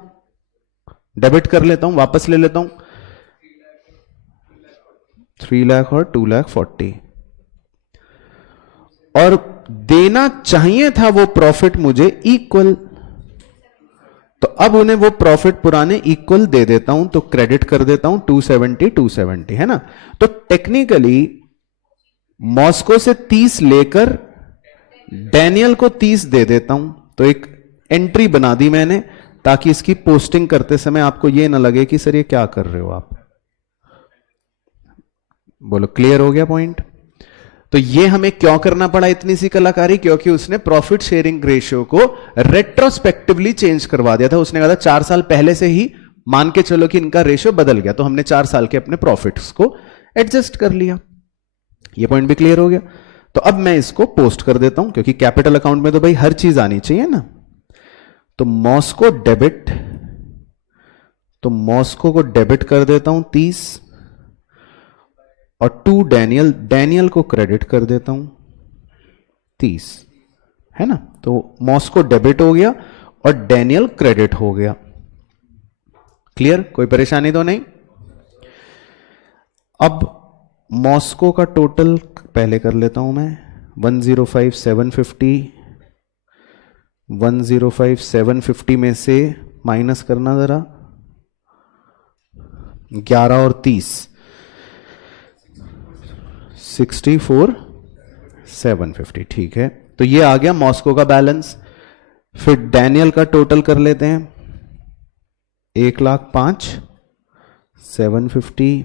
डेबिट कर लेता हूं, वापस ले लेता हूं 3 लाख और 2,40,000 और देना चाहिए था वो प्रॉफिट मुझे इक्वल, तो अब उन्हें वो प्रॉफिट पुराने इक्वल दे देता हूं, तो क्रेडिट कर देता हूं 270 है ना। तो टेक्निकली मॉस्को से 30 लेकर डैनियल को 30 दे देता हूं, तो एक एंट्री बना दी मैंने ताकि इसकी पोस्टिंग करते समय आपको यह ना लगे कि सर ये क्या कर रहे हो आप। बोलो क्लियर हो गया पॉइंट। तो ये हमें क्यों करना पड़ा इतनी सी कलाकारी, क्योंकि उसने प्रॉफिट शेयरिंग रेशियो को रेट्रोस्पेक्टिवली चेंज करवा दिया था। उसने कहा था 4 साल पहले से ही मान के चलो कि इनका रेशियो बदल गया, तो हमने 4 साल के अपने प्रॉफिट्स को एडजस्ट कर लिया। ये पॉइंट भी क्लियर हो गया। तो अब मैं इसको पोस्ट कर देता हूं, क्योंकि कैपिटल अकाउंट में तो भाई हर चीज आनी चाहिए ना। तो मॉस्को डेबिट, तो मॉस्को को डेबिट कर देता हूं 30 और 2 डैनियल, डैनियल को क्रेडिट कर देता हूं 30, है ना। तो मॉस्को डेबिट हो गया और डैनियल क्रेडिट हो गया। क्लियर, कोई परेशानी तो नहीं। अब मॉस्को का टोटल पहले कर लेता हूं मैं 105,750, 105,750 में से माइनस करना जरा 11 और 30 64,750, ठीक है। तो ये आ गया मॉस्को का बैलेंस। फिर डैनियल का टोटल कर लेते हैं 1,05,750,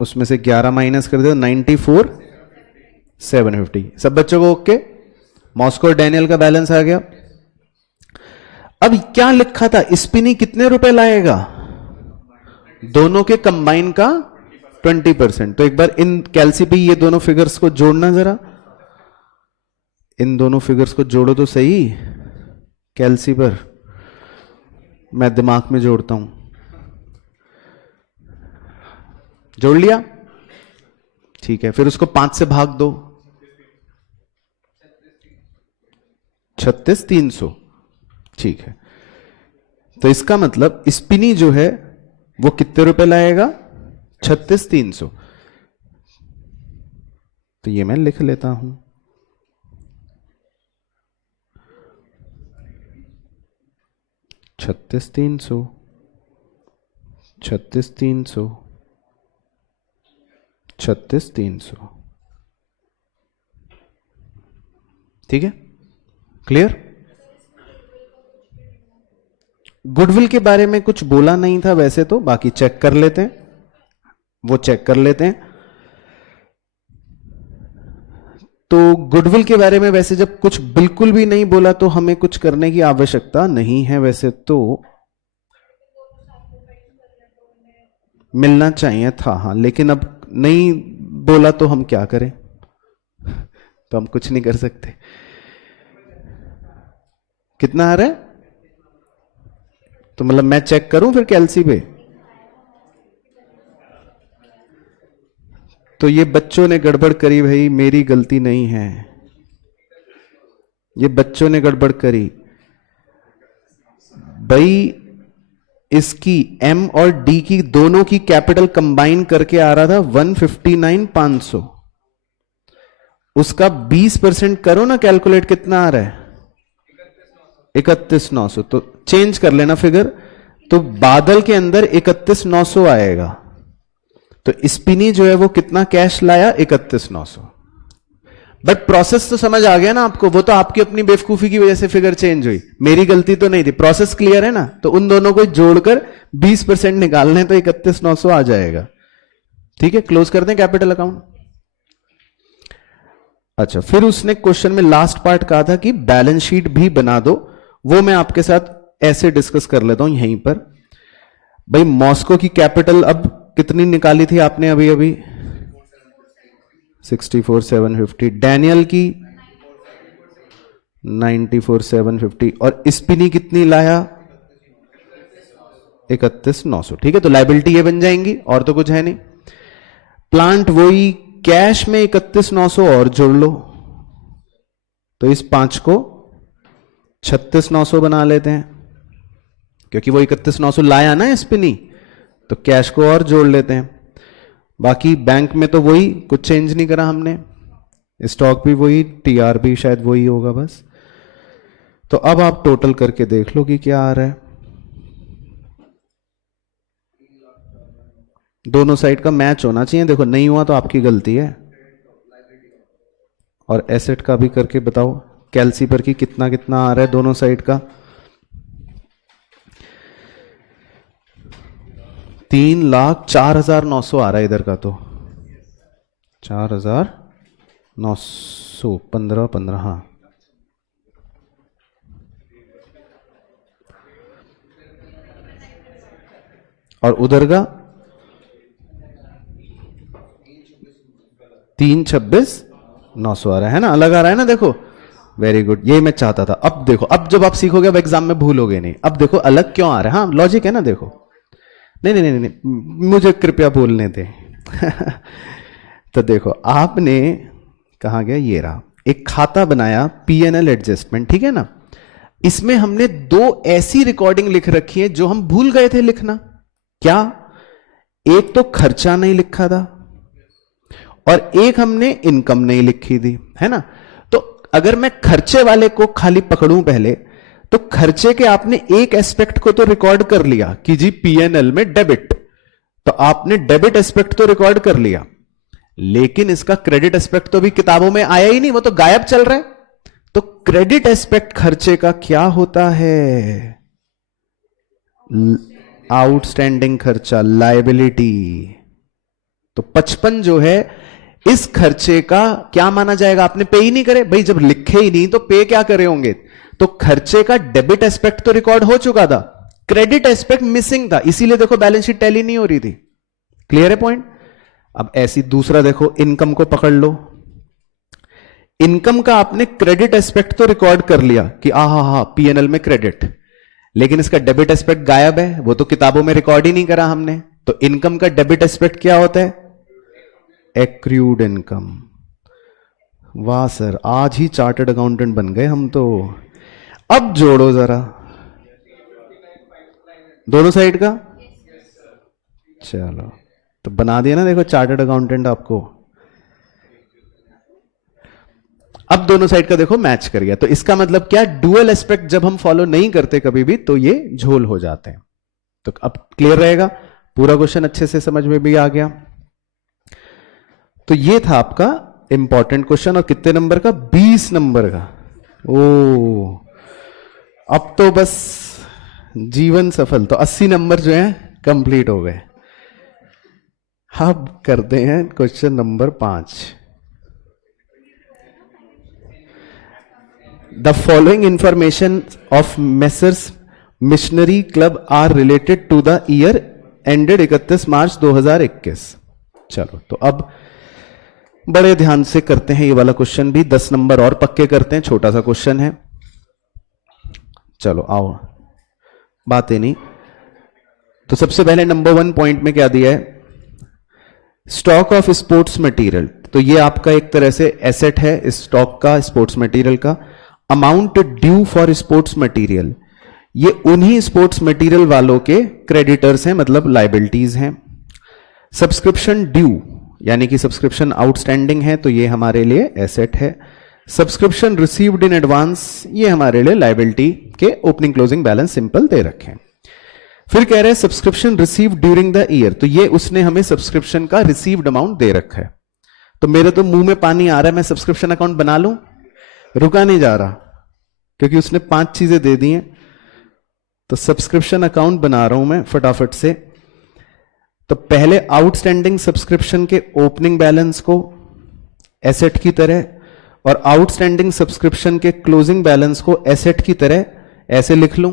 उसमें से 11 माइनस कर दो 94,750। सब बच्चों को ओके। मॉस्को और डैनियल का बैलेंस आ गया। अब क्या लिखा था, स्पिनी कितने रुपए लाएगा, दोनों के कंबाइन का 20%। तो एक बार इन कैलसी पे ये दोनों फिगर्स को जोड़ना जरा, इन दोनों फिगर्स को जोड़ो तो सही कैलसी पर, मैं दिमाग में जोड़ता हूं। जोड़ लिया, ठीक है। फिर उसको 5 से भाग दो, 36,300, ठीक है। तो इसका मतलब स्पिनी जो है वो कितने रुपए लाएगा, 36,300। तो ये मैं लिख लेता हूं, छत्तीस तीन सौ, 36,300, ठीक है। क्लियर। गुडविल के बारे में कुछ बोला नहीं था वैसे तो, बाकी चेक कर लेते हैं, वो चेक कर लेते हैं। तो गुडविल के बारे में वैसे जब कुछ बिल्कुल भी नहीं बोला तो हमें कुछ करने की आवश्यकता नहीं है, वैसे तो मिलना चाहिए था, हाँ, लेकिन अब नहीं बोला तो हम क्या करें, तो हम कुछ नहीं कर सकते। कितना आ रहा है, तो मतलब मैं चेक करूं फिर कैलसी पे। तो ये बच्चों ने गड़बड़ करी भाई, मेरी गलती नहीं है, ये बच्चों ने गड़बड़ करी भाई। इसकी एम और डी की दोनों की कैपिटल कंबाइन करके आ रहा था 159,500, उसका 20% करो ना कैलकुलेट, कितना आ रहा है 31,900। तो चेंज कर लेना फिगर, तो बादल के अंदर 31,900 आएगा। तो स्पिनी जो है वो कितना कैश लाया, 31,900। बट प्रोसेस तो समझ आ गया ना आपको, वो तो आपकी अपनी बेवकूफी की वजह से फिगर चेंज हुई, मेरी गलती तो नहीं थी। प्रोसेस क्लियर है ना? तो उन दोनों को जोड़कर 20% निकालने तो 31,900 आ जाएगा। ठीक है, क्लोज कर दें कैपिटल अकाउंट। अच्छा, फिर उसने क्वेश्चन में लास्ट पार्ट कहा था कि बैलेंस शीट भी बना दो, वो मैं आपके साथ ऐसे डिस्कस कर लेता हूं यहीं पर। भाई मॉस्को की कैपिटल अब कितनी निकाली थी आपने अभी अभी? 64,750। डैनियल की 94,750। और स्पिनी कितनी लाया? 31,900। ठीक है, तो लाइबिलिटी ये बन जाएंगी, और तो कुछ है नहीं। प्लांट वही, कैश में 31,900 और जोड़ लो, तो इस 5 को 36,900 बना लेते हैं, क्योंकि वो 31,900 लाया ना स्पिनी, तो कैश को और जोड़ लेते हैं। बाकी बैंक में तो वही, कुछ चेंज नहीं करा हमने, स्टॉक भी वही, टीआर भी शायद वही होगा बस। तो अब आप टोटल करके देख लो कि क्या आ रहा है। दोनों साइड का मैच होना चाहिए, देखो नहीं हुआ तो आपकी गलती है। और एसेट का भी करके बताओ कैलसी पर कि कितना कितना आ रहा है दोनों साइड का। 3,04,900 आ रहा है इधर का, तो 4,900 15 हाँ। और उधर का 3,26,900 आ रहा है ना, अलग आ रहा है ना, देखो वेरी गुड, ये मैं चाहता था। अब देखो, अब जब आप सीखोगे अब एग्जाम में भूलोगे नहीं। अब देखो अलग क्यों आ रहा है, हाँ लॉजिक है ना, देखो। नहीं नहीं नहीं नहीं, मुझे कृपया बोलने दे। तो देखो आपने, कहा गया, ये रहा एक खाता बनाया पीएनएल एडजस्टमेंट, ठीक है ना। इसमें हमने दो ऐसी रिकॉर्डिंग लिख रखी है जो हम भूल गए थे लिखना। क्या? एक तो खर्चा नहीं लिखा था, और एक हमने इनकम नहीं लिखी थी, है ना। तो अगर मैं खर्चे वाले को खाली पकड़ूं पहले, तो खर्चे के आपने एक एस्पेक्ट को तो रिकॉर्ड कर लिया कि जी पीएनएल में डेबिट, तो आपने डेबिट एस्पेक्ट तो रिकॉर्ड कर लिया, लेकिन इसका क्रेडिट एस्पेक्ट तो भी किताबों में आया ही नहीं, वो तो गायब चल रहा है। तो क्रेडिट एस्पेक्ट खर्चे का क्या होता है? आउटस्टैंडिंग खर्चा, लायबिलिटी। तो 55 जो है इस खर्चे का क्या माना जाएगा? आपने पे ही नहीं करे भाई, जब लिखे ही नहीं तो पे क्या करे होंगे। तो खर्चे का डेबिट एस्पेक्ट तो रिकॉर्ड हो चुका था, क्रेडिट एस्पेक्ट मिसिंग था, इसीलिए देखो बैलेंस शीट टैली नहीं हो रही थी। क्लियर है पॉइंट? अब ऐसी दूसरा देखो, इनकम को पकड़ लो। इनकम का आपने क्रेडिट एस्पेक्ट तो रिकॉर्ड कर लिया कि हा पीएनएल में क्रेडिट, लेकिन इसका डेबिट एस्पेक्ट गायब है, वो तो किताबों में रिकॉर्ड ही नहीं करा हमने। तो इनकम का डेबिट एस्पेक्ट क्या होता है? Accrued income. वाह सर, आज ही चार्टर्ड अकाउंटेंट बन गए हम तो। अब जोड़ो जरा दोनों साइड का। चलो, तो बना दिया ना, देखो चार्टर्ड अकाउंटेंट आपको। अब दोनों साइड का देखो मैच कर गया, तो इसका मतलब क्या? डुअल एस्पेक्ट जब हम फॉलो नहीं करते कभी भी, तो ये झोल हो जाते हैं। तो अब क्लियर रहेगा, पूरा क्वेश्चन अच्छे से समझ में भी आ गया। तो ये था आपका इंपॉर्टेंट क्वेश्चन, और कितने नंबर का? 20 नंबर का। ओ, अब तो बस जीवन सफल, तो 80 नंबर जो है कंप्लीट हो गए। अब करते हैं question number 5। The following information of messrs missionary club are related to the year ended 31 March 2021। चलो, तो अब बड़े ध्यान से करते हैं ये वाला क्वेश्चन भी, 10 नंबर और पक्के करते हैं, छोटा सा क्वेश्चन है। चलो आओ, बातें नहीं। तो सबसे पहले नंबर 1 पॉइंट में क्या दिया है? Stock of sports material. तो ये आपका एक तरह से एसेट है स्टॉक का, स्पोर्ट्स मटेरियल का। Amount due for sports material, ये उन्हीं स्पोर्ट्स मटेरियल वालों के क्रेडिटर्स हैं, मतलब लाइबिलिटीज हैं। सब्सक्रिप्शन ड्यू, यानी कि सब्सक्रिप्शन आउटस्टैंडिंग है, तो ये हमारे लिए एसेट है। सब्सक्रिप्शन रिसीव्ड इन एडवांस, ये हमारे लिए लाइबिलिटी के opening closing balance simple they रखे हैं। फिर कह रहे हैं subscription received during the year, तो ये उसने हमें सब्सक्रिप्शन का रिसीव्ड अमाउंट दे रखा है। तो मेरे तो मुंह में पानी आ रहा है, मैं सब्सक्रिप्शन अकाउंट बना लूं, रुका नहीं जा रहा क्योंकि उसने 5 चीजें दे दी हैं। तो सब्सक्रिप्शन अकाउंट बना रहा हूं मैं फटाफट से। तो पहले आउटस्टैंडिंग सब्सक्रिप्शन के ओपनिंग बैलेंस को एसेट की तरह और आउटस्टैंडिंग सब्सक्रिप्शन के क्लोजिंग बैलेंस को एसेट की तरह ऐसे लिख लूं।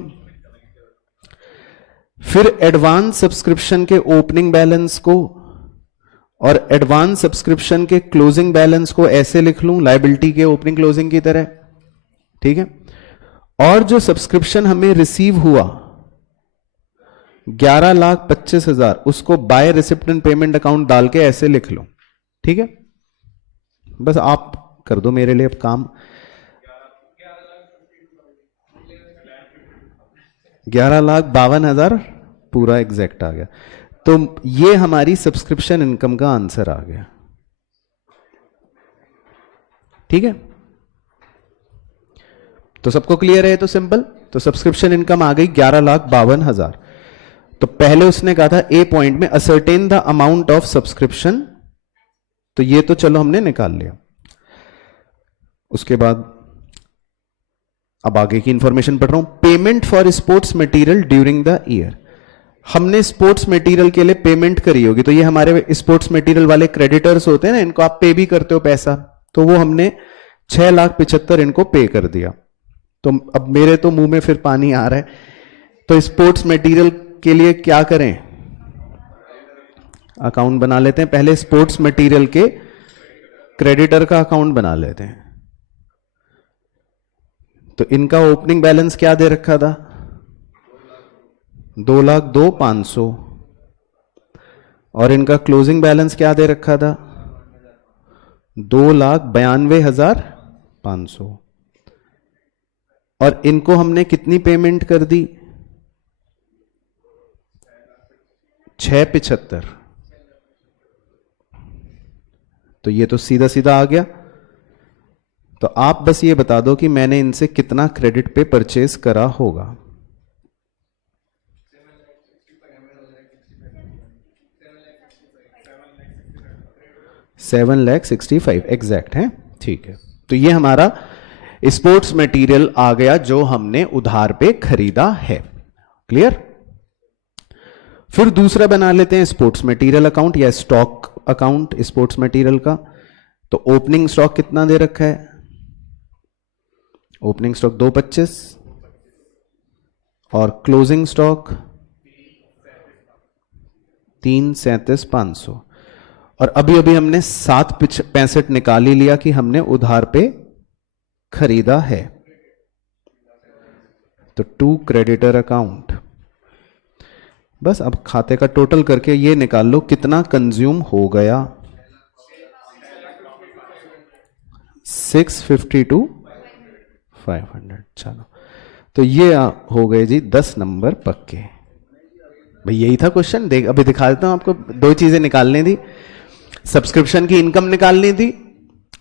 फिर एडवांस सब्सक्रिप्शन के ओपनिंग बैलेंस को और एडवांस सब्सक्रिप्शन के क्लोजिंग बैलेंस को ऐसे लिख लूं, लायबिलिटी के ओपनिंग क्लोजिंग की तरह। ठीक है। और जो सब्सक्रिप्शन हमें रिसीव हुआ 11,25,000, उसको by receipt and payment account डाल के ऐसे लिख लो। ठीक है, बस आप कर दो मेरे लिए अब काम। 11,52,000 पूरा एग्जैक्ट आ गया। तो ये हमारी सब्सक्रिप्शन इनकम का आंसर आ गया। ठीक है, तो सबको क्लियर है? तो सिंपल। तो सब्सक्रिप्शन इनकम आ गई 11,52,000। तो पहले उसने कहा था ए पॉइंट में ascertain the amount of subscription, तो ये तो चलो हमने निकाल लिया। उसके बाद अब आगे की इंफॉर्मेशन पढ़ रहा हूं। Payment for sports material during the year, हमने स्पोर्ट्स मटेरियल के लिए पेमेंट करी होगी। तो ये हमारे स्पोर्ट्स मटेरियल वाले क्रेडिटर्स होते हैं ना, इनको आप पे भी करते हो पैसा, तो वो हमने 6,75,000 इनको पे कर दिया। तो अब मेरे तो मुंह में फिर पानी आ रहा है। तो स्पोर्ट्स मटेरियल के लिए क्या करें? अकाउंट बना लेते हैं। पहले स्पोर्ट्स मटेरियल के क्रेडिटर का अकाउंट बना लेते हैं। तो इनका ओपनिंग बैलेंस क्या दे रखा था? 2,02,500। और इनका क्लोजिंग बैलेंस क्या दे रखा था? 2,92,500। और इनको हमने कितनी पेमेंट कर दी? 6,75। तो ये तो सीधा सीधा आ गया। तो आप बस ये बता दो कि मैंने इनसे कितना क्रेडिट पे परचेज करा होगा। 7,65,000 एग्जैक्ट है। ठीक है, तो ये हमारा स्पोर्ट्स मटेरियल आ गया जो हमने उधार पे खरीदा है। क्लियर? फिर दूसरा बना लेते हैं स्पोर्ट्स मटेरियल अकाउंट या स्टॉक अकाउंट स्पोर्ट्स मटेरियल का। तो ओपनिंग स्टॉक कितना दे रखा है? ओपनिंग स्टॉक 2,25 और क्लोजिंग स्टॉक 3,37,500। और अभी अभी हमने 7,65 निकाल ही लिया कि हमने उधार पे खरीदा है। तो टू क्रेडिटर अकाउंट। बस अब खाते का टोटल करके ये निकाल लो कितना कंज्यूम हो गया। 652,500। चलो, तो ये हो गए जी 10 नंबर पक्के। भाई यही था क्वेश्चन। देख अभी दिखा देता हूं आपको। 2 चीजें निकालनी थी, सब्सक्रिप्शन की इनकम निकालनी थी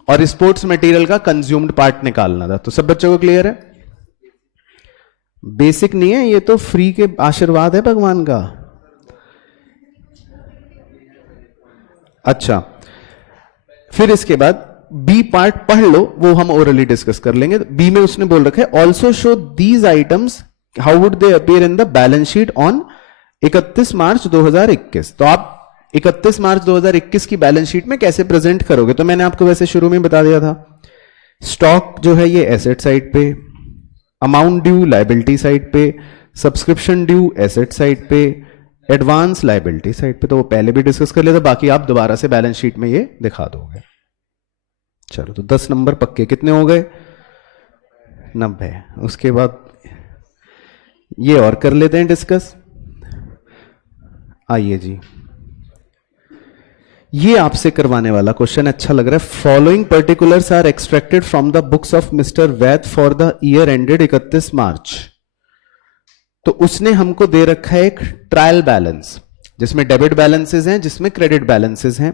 और स्पोर्ट्स मटेरियल का कंज्यूम्ड पार्ट निकालना था। तो सब बच्चों को क्लियर है? बेसिक नहीं है ये, तो फ्री के आशीर्वाद है भगवान का। अच्छा, फिर इसके बाद बी पार्ट पढ़ लो, वो हम ओरली डिस्कस कर लेंगे। बी में उसने बोल रखा है also show these items how would they appear in the balance sheet on 31 March 2021। तो आप 31 मार्च 2021 की बैलेंस शीट में कैसे प्रेजेंट करोगे? तो मैंने आपको वैसे शुरू में बता दिया था। स्टॉक जो है ये एसेट साइड पे, अमाउंट ड्यू लायबिलिटी साइड पे, सब्सक्रिप्शन ड्यू एसेट साइड पे, एडवांस लायबिलिटी साइड पे। तो वो पहले भी डिस्कस कर लिया था, बाकी आप दोबारा से बैलेंस शीट में ये दिखा दोगे। चलो, तो 10 नंबर पक्के कितने हो गए? 90। उसके बाद ये और कर लेते हैं डिस्कस। आइए जी, ये आपसे करवाने वाला क्वेश्चन अच्छा लग रहा है। Following particulars are extracted from the books of mister Vaid for the year ended 31 March. तो उसने हमको दे रखा है एक ट्रायल बैलेंस जिसमें डेबिट बैलेंसेस हैं, जिसमें क्रेडिट बैलेंसेस हैं।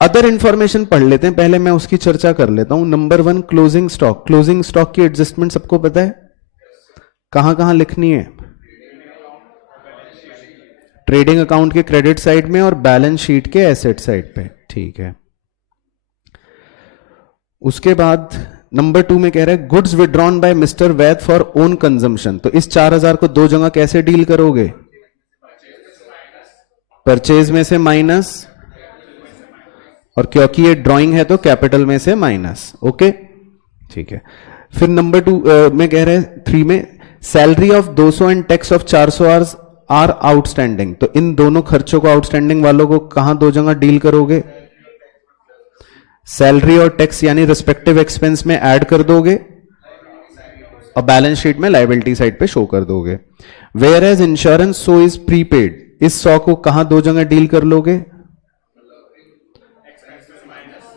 अदर इंफॉर्मेशन पढ़ लेते हैं, पहले मैं उसकी चर्चा कर लेता हूं। Number 1 closing stock. Closing stock की एडजस्टमेंट सबको पता है, कहां कहां लिखनी है? ट्रेडिंग अकाउंट के क्रेडिट साइड में और बैलेंस शीट के एसेट साइड पे। ठीक है, उसके बाद नंबर 2 में कह रहा है goods withdrawn bye mister Vaid for own consumption. तो इस 4000 को दो जगह कैसे डील करोगे? परचेज में से माइनस, और क्योंकि ये ड्राइंग है तो कैपिटल में से माइनस। ओके, ठीक है। फिर नंबर 2 में कह रहे हैं 3 में salary of 200 and tax of 400 hours are outstanding. तो इन दोनों खर्चों को, आउटस्टैंडिंग वालों को कहां दो जगह डील करोगे? सैलरी और टैक्स यानी रिस्पेक्टिव एक्सपेंस में ऐड कर दोगे और बैलेंस शीट में लायबिलिटी साइड पे शो कर दोगे। Whereas insurance so is prepaid, इस 100 को कहां दो जगह डील कर लोगे?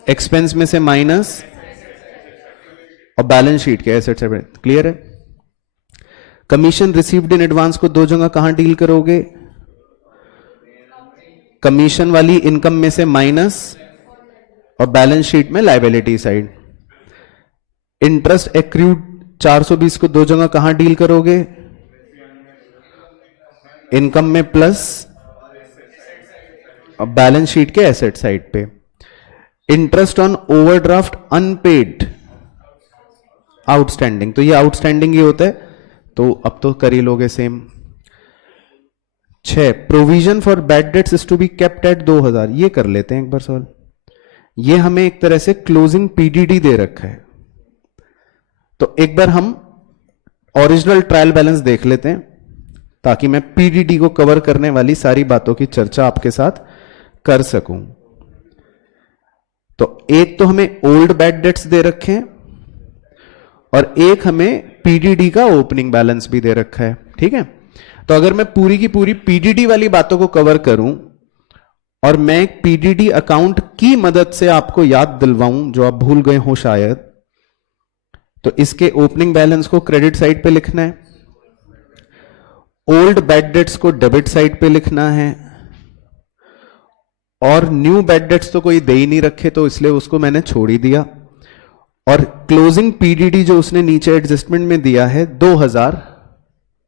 एक्सपेंस में से माइनस और बैलेंस शीट के एसेट से। क्लियर है? कमीशन रिसीव्ड इन एडवांस को दो जगह कहां डील करोगे? कमीशन वाली इनकम में से माइनस और बैलेंस शीट में लायबिलिटी साइड। इंटरेस्ट एक्रूड 420 को दो जगह कहां डील करोगे? इनकम में प्लस और बैलेंस शीट के एसेट साइड पे। Interest on overdraft unpaid outstanding, तो ये आउटस्टैंडिंग ही होता है, तो अब तो कर ही लोगे same. 6 provision for bad debts is to be kept at 2000, ये कर लेते हैं एक बार सॉल्व। ये हमें एक तरह से क्लोजिंग पीडीडी दे रखा है, तो एक बार हम ओरिजिनल ट्रायल बैलेंस देख लेते हैं ताकि मैं पीडीडी को कवर करने वाली सारी बातों की चर्चा आपके साथ कर सकूं। तो एक तो हमें ओल्ड बैड डेट्स दे रखे हैं और एक हमें पीडीडी का ओपनिंग बैलेंस भी दे रखा है। ठीक है, तो अगर मैं पूरी की पूरी पीडीडी वाली बातों को कवर करूं और मैं एक पीडीडी अकाउंट की मदद से आपको याद दिलवाऊं जो आप भूल गए हो शायद, तो इसके ओपनिंग बैलेंस को क्रेडिट साइड पे लिखना है, ओल्ड बैड डेट्स को डेबिट साइड पे लिखना है, और न्यू बैड डेट्स तो कोई दे ही नहीं रखे तो इसलिए उसको मैंने छोड़ ही दिया, और क्लोजिंग पीडीडी जो उसने नीचे एडजस्टमेंट में दिया है 2000,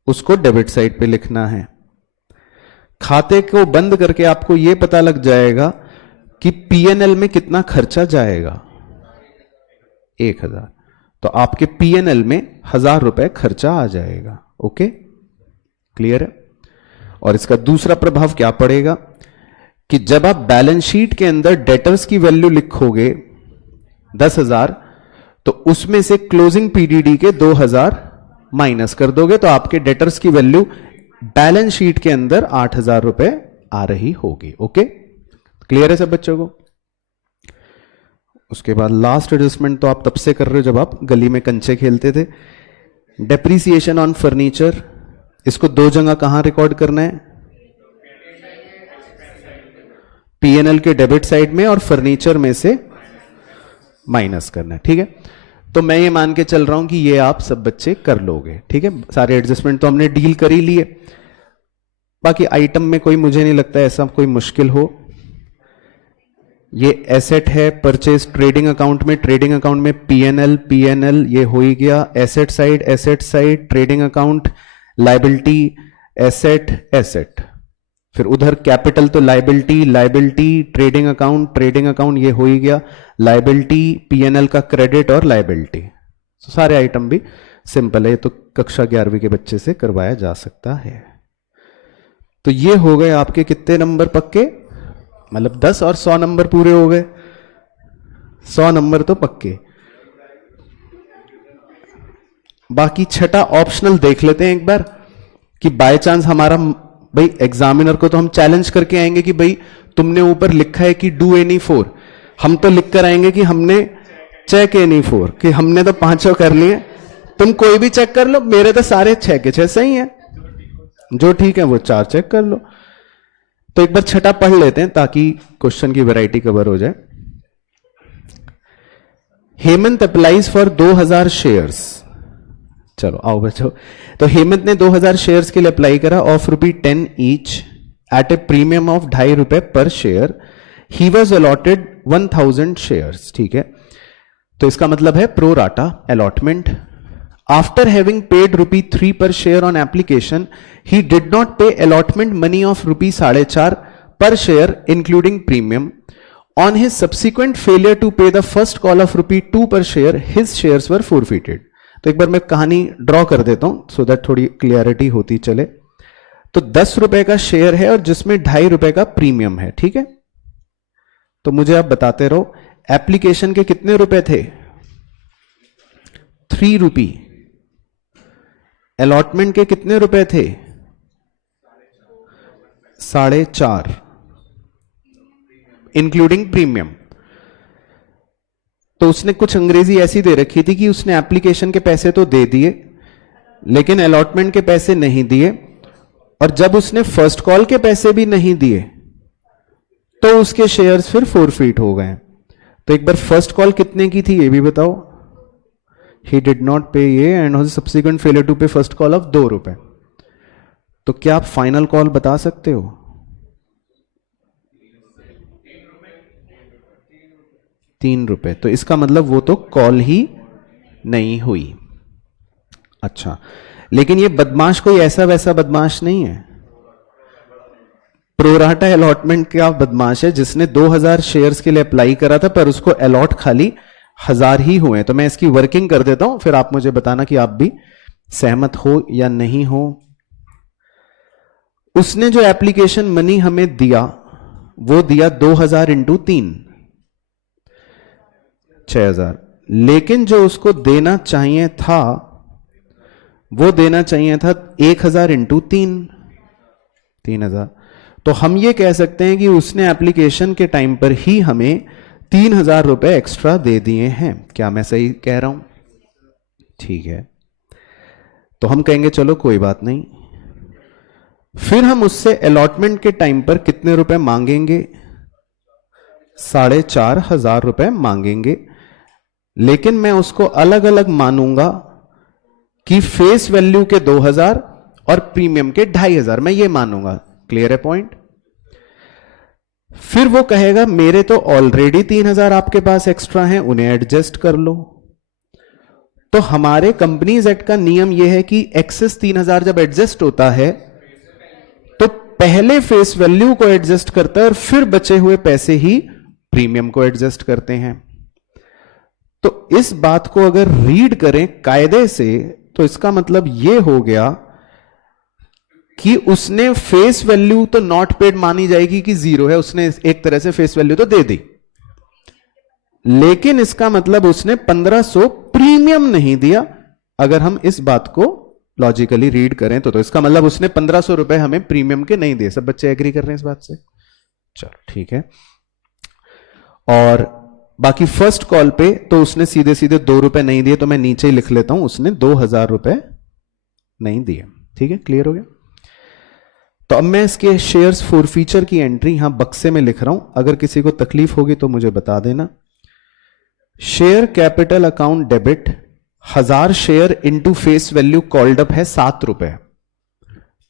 उसको डेबिट साइड पे लिखना है। खाते को बंद करके आपको यह पता लग जाएगा कि पीएनएल में कितना खर्चा जाएगा, 1000, तो आपके पीएनएल में 1000 रुपए खर्चा आ जाएगा। ओके, क्लियर है? और इसका दूसरा प्रभाव क्या पड़ेगा कि जब आप बैलेंस शीट के अंदर डेटर्स की वैल्यू लिखोगे 10,000, तो उसमें से क्लोजिंग पीडीडी के 2000 माइनस कर दोगे, तो आपके डेटर्स की वैल्यू बैलेंस शीट के अंदर 8,000 रुपए आ रही होगी। ओके, क्लियर है सब बच्चों को? उसके बाद लास्ट एडजस्टमेंट तो आप तब से कर रहे हो जब आप गली में कंचे खेलते थे। डेप्रीसिएशन ऑन फर्नीचर, इसको दो जगह कहां रिकॉर्ड करना है? पीएनएल के डेबिट साइड में और फर्नीचर में से माइनस करना है। ठीक है, तो मैं ये मान के चल रहा हूं कि ये आप सब बच्चे कर लोगे। ठीक है, सारे एडजस्टमेंट तो हमने डील कर ही लिए, बाकी आइटम में कोई मुझे नहीं लगता ऐसा कोई मुश्किल हो। ये एसेट है, परचेज ट्रेडिंग अकाउंट में, ट्रेडिंग अकाउंट में पीएनएल ये हो ही गया। Asset side trading account, liability asset, फिर उधर कैपिटल तो लायबिलिटी ट्रेडिंग अकाउंट ये हो ही गया। लायबिलिटी पीएनएल का क्रेडिट और लायबिलिटी, तो सारे आइटम भी सिंपल है, तो कक्षा 11वीं के बच्चे से करवाया जा सकता है। तो ये हो गए आपके कितने नंबर पक्के, मतलब 10 और 100 नंबर पूरे हो गए। 100 नंबर तो पक्के। बाकी छठा ऑप्शनल देख लेते हैं एक बार कि बाय चांस हमारा, भाई एग्जामिनर को तो हम चैलेंज करके आएंगे कि भाई तुमने ऊपर लिखा है कि डू एनी 4, हम तो लिख कर आएंगे कि हमने चेक एनी 4, कि हमने तो 5 कर लिए, तुम कोई भी चेक कर लो, मेरे तो सारे 6 के 6 सही हैं, जो ठीक है वो 4 चेक कर लो। तो एक बार छठा पढ़ लेते हैं ताकि क्वेश्चन की वैरायटी कवर हो जाए। हेमंत अप्लाइज फॉर 2000 शेयर्स, चलो आओ बच्चों। तो हेमंत ने 2000 शेयर्स के लिए अप्लाई करा of ₹10 each at a premium of ₹2.5 per share. He was allotted 1000 shares. ठीक है, तो इसका मतलब है pro rata allotment. After having paid ₹3 per share on application, he did not pay allotment money of ₹4.5 per share including premium on his subsequent failure to pay the first call of ₹2 per share his shares were forfeited. तो एक बार मैं कहानी draw कर देता हूं so that थोड़ी clarity होती चले। तो 10 रुपए का शेयर है और जिसमें 2.5 रुपए का प्रीमियम है, ठीक है। तो मुझे आप बताते रहो, एप्लीकेशन के कितने रुपए थे? 3 रुपी। अलॉटमेंट के कितने रुपए थे? 4.5 इंक्लूडिंग प्रीमियम। तो उसने कुछ अंग्रेजी ऐसी दे रखी थी कि उसने एप्लीकेशन के पैसे तो दे दिए लेकिन अलॉटमेंट के पैसे नहीं दिए, और जब उसने फर्स्ट कॉल के पैसे भी नहीं दिए तो उसके शेयर्स फिर फोरफीट हो गए। तो एक बार फर्स्ट कॉल कितने की थी ये भी बताओ। ही डिड नॉट पे ये and was subsequent failure to pay first call of 2 रुपए। तो क्या आप फाइनल कॉल बता सकते हो? 3 रुपए। तो इसका मतलब वो तो कॉल ही नहीं हुई। अच्छा, लेकिन ये बदमाश कोई ऐसा वैसा बदमाश नहीं है। प्रोराटा अलॉटमेंट का बदमाश है जिसने 2000 शेयर्स के लिए अप्लाई करा था पर उसको अलॉट खाली 1000 ही हुए। तो मैं इसकी वर्किंग कर देता हूं, फिर आप मुझे बताना कि आप भी सहमत हो या नहीं हो। उसने जो एप्लीकेशन मनी हमें दिया वो दिया 2000 इंटू 3, 6000। लेकिन जो उसको देना चाहिए था वो देना चाहिए था 1000 इंटू 3, 3000। तो हम ये कह सकते हैं कि उसने एप्लीकेशन के टाइम पर ही हमें 3000 रुपए एक्स्ट्रा दे दिए हैं। क्या मैं सही कह रहा हूं? ठीक है, तो हम कहेंगे चलो कोई बात नहीं। फिर हम उससे अलॉटमेंट के टाइम पर कितने रुपए मांगेंगे? 4500 रुपए मांगेंगे। लेकिन मैं उसको अलग अलग मानूंगा कि फेस वैल्यू के 2000 और प्रीमियम के 2500 मैं ये मानूंगा। क्लियर है पॉइंट? फिर वो कहेगा मेरे तो ऑलरेडी 3000 आपके पास एक्स्ट्रा हैं, उन्हें एडजस्ट कर लो। तो हमारे कंपनीज एक्ट का नियम यह है कि एक्सेस 3000 जब एडजस्ट होता है तो पहले फेस वैल्यू को एडजस्ट करता है और फिर बचे हुए पैसे ही प्रीमियम को एडजस्ट करते हैं। तो इस बात को अगर रीड करें कायदे से तो इसका मतलब यह हो गया कि उसने फेस वैल्यू तो नॉट पेड मानी जाएगी कि 0 है, उसने एक तरह से फेस वैल्यू तो दे दी, लेकिन इसका मतलब उसने 1500 प्रीमियम नहीं दिया। अगर हम इस बात को लॉजिकली रीड करें तो इसका मतलब उसने 1500 रुपए हमें प्रीमियम के नहीं दिए। सब बच्चे एग्री कर रहे हैं इस बात से? चलो ठीक है। और बाकी फर्स्ट कॉल पे तो उसने सीधे सीधे 2 रुपए नहीं दिए, तो मैं नीचे ही लिख लेता हूं उसने 2000 रुपए नहीं दिए। ठीक है, क्लियर हो गया? तो अब मैं इसके शेयर्स फॉर फीचर की एंट्री यहां बक्से में लिख रहा हूं, अगर किसी को तकलीफ होगी तो मुझे बता देना। Share capital account debit 1000 share into face value called up है 7 रुपए,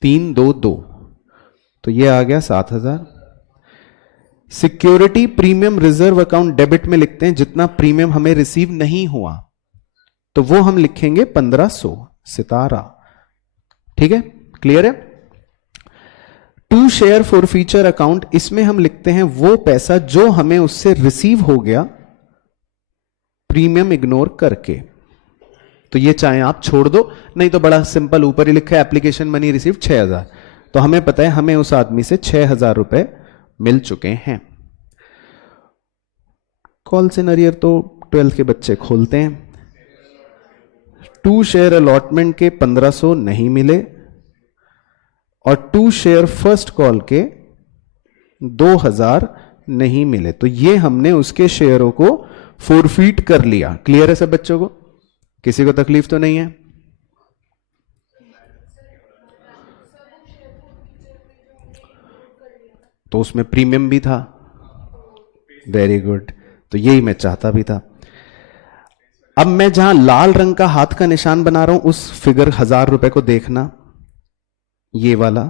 322, तो ये आ गया 7000। Security premium reserve account debit में लिखते हैं जितना प्रीमियम हमें रिसीव नहीं हुआ, तो वो हम लिखेंगे 1500 सितारा। ठीक है, क्लियर है? 2 शेयर फॉर फीचर अकाउंट, इसमें हम लिखते हैं वो पैसा जो हमें उससे रिसीव हो गया प्रीमियम इग्नोर करके। तो ये चाहे आप छोड़ दो, नहीं तो बड़ा सिंपल ऊपर ही लिखा है एप्लीकेशन मनी रिसीव 6000, तो हमें पता है हमें उस आदमी से 6000 रुपए मिल चुके हैं। कॉल सिनेरियर तो 12th के बच्चे खोलते हैं। 2 शेयर अलॉटमेंट के 1500 नहीं मिले और 2 शेयर फर्स्ट कॉल के 2000 नहीं मिले, तो ये हमने उसके शेयरों को फोरफीट कर लिया। क्लियर है सब बच्चों को? किसी को तकलीफ तो नहीं है? तो उसमें प्रीमियम भी था। वेरी गुड, तो यही मैं चाहता भी था। अब मैं जहां लाल रंग का हाथ का निशान बना रहा हूं उस फिगर 1000 रुपए को देखना, ये वाला,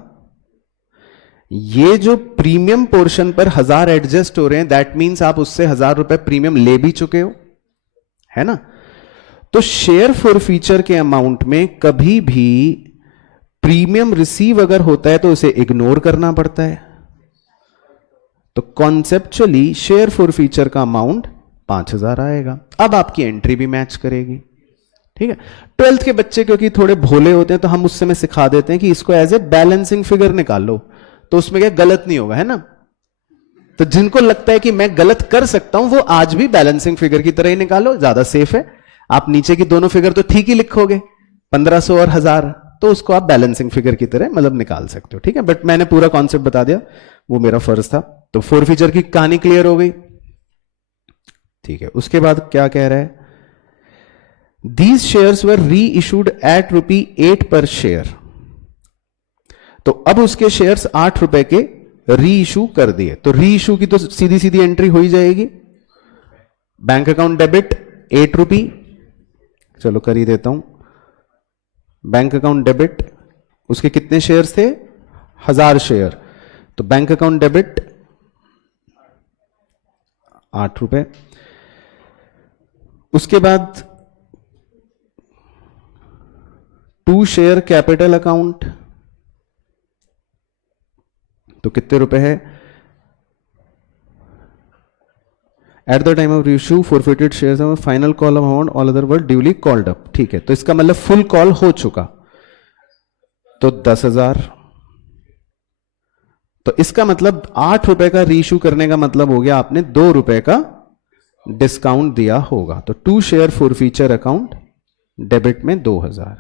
ये जो प्रीमियम पोर्शन पर 1000 एडजस्ट हो रहे हैं, दैट मींस आप उससे 1000 रुपए प्रीमियम ले भी चुके हो, है ना? तो शेयर फॉर फीचर के अमाउंट में कभी भी प्रीमियम रिसीव अगर होता है तो उसे इग्नोर करना पड़ता है। तो कॉन्सेप्चुअली शेयर फॉरफीचर का अमाउंट 5000 आएगा। अब आपकी एंट्री भी मैच करेगी, ठीक है। 12th के बच्चे क्योंकि थोड़े भोले होते हैं तो हम उस समय सिखा देते हैं कि इसको एज ए बैलेंसिंग फिगर निकालो, तो उसमें क्या गलत नहीं होगा, है ना। तो जिनको लगता है कि मैं गलत कर सकता हूं वो आज भी बैलेंसिंग फिगर की तरह ही निकालो, ज्यादा सेफ है। आप नीचे की दोनों फिगर तो ठीक ही लिखोगे, 1500 और 1000, तो उसको आप बैलेंसिंग फिगर की तरह मतलब निकाल सकते हो, ठीक है। बट मैंने पूरा कॉन्सेप्ट बता दिया, वो मेरा फर्ज था। तो फॉरफीचर की कहानी क्लियर हो गई, ठीक है। उसके बाद क्या कह रहा है, दीज शेयर्स वर री इशूड एट ₹8 पर शेयर। तो अब उसके शेयर्स 8 रुपए के री इशू कर दिए, तो री इशू की तो सीधी सीधी एंट्री हो ही जाएगी। बैंक अकाउंट डेबिट 8 रुपी, चलो कर ही देता हूं। बैंक अकाउंट डेबिट, उसके कितने शेयर्स थे, 1000 शेयर, तो बैंक अकाउंट डेबिट 8 रुपए। उसके बाद 2 शेयर कैपिटल अकाउंट, तो कितने रुपए है, eight the time of issue forfeited shares of final call amount all other were duly called up, ठीक है। तो इसका मतलब फुल कॉल हो चुका, तो 10,000। तो इसका मतलब 8 रुपए का रीइशू करने का मतलब हो गया आपने 2 रुपए का डिस्काउंट दिया होगा। तो 2 शेयर फॉरफीचर अकाउंट डेबिट में 2000।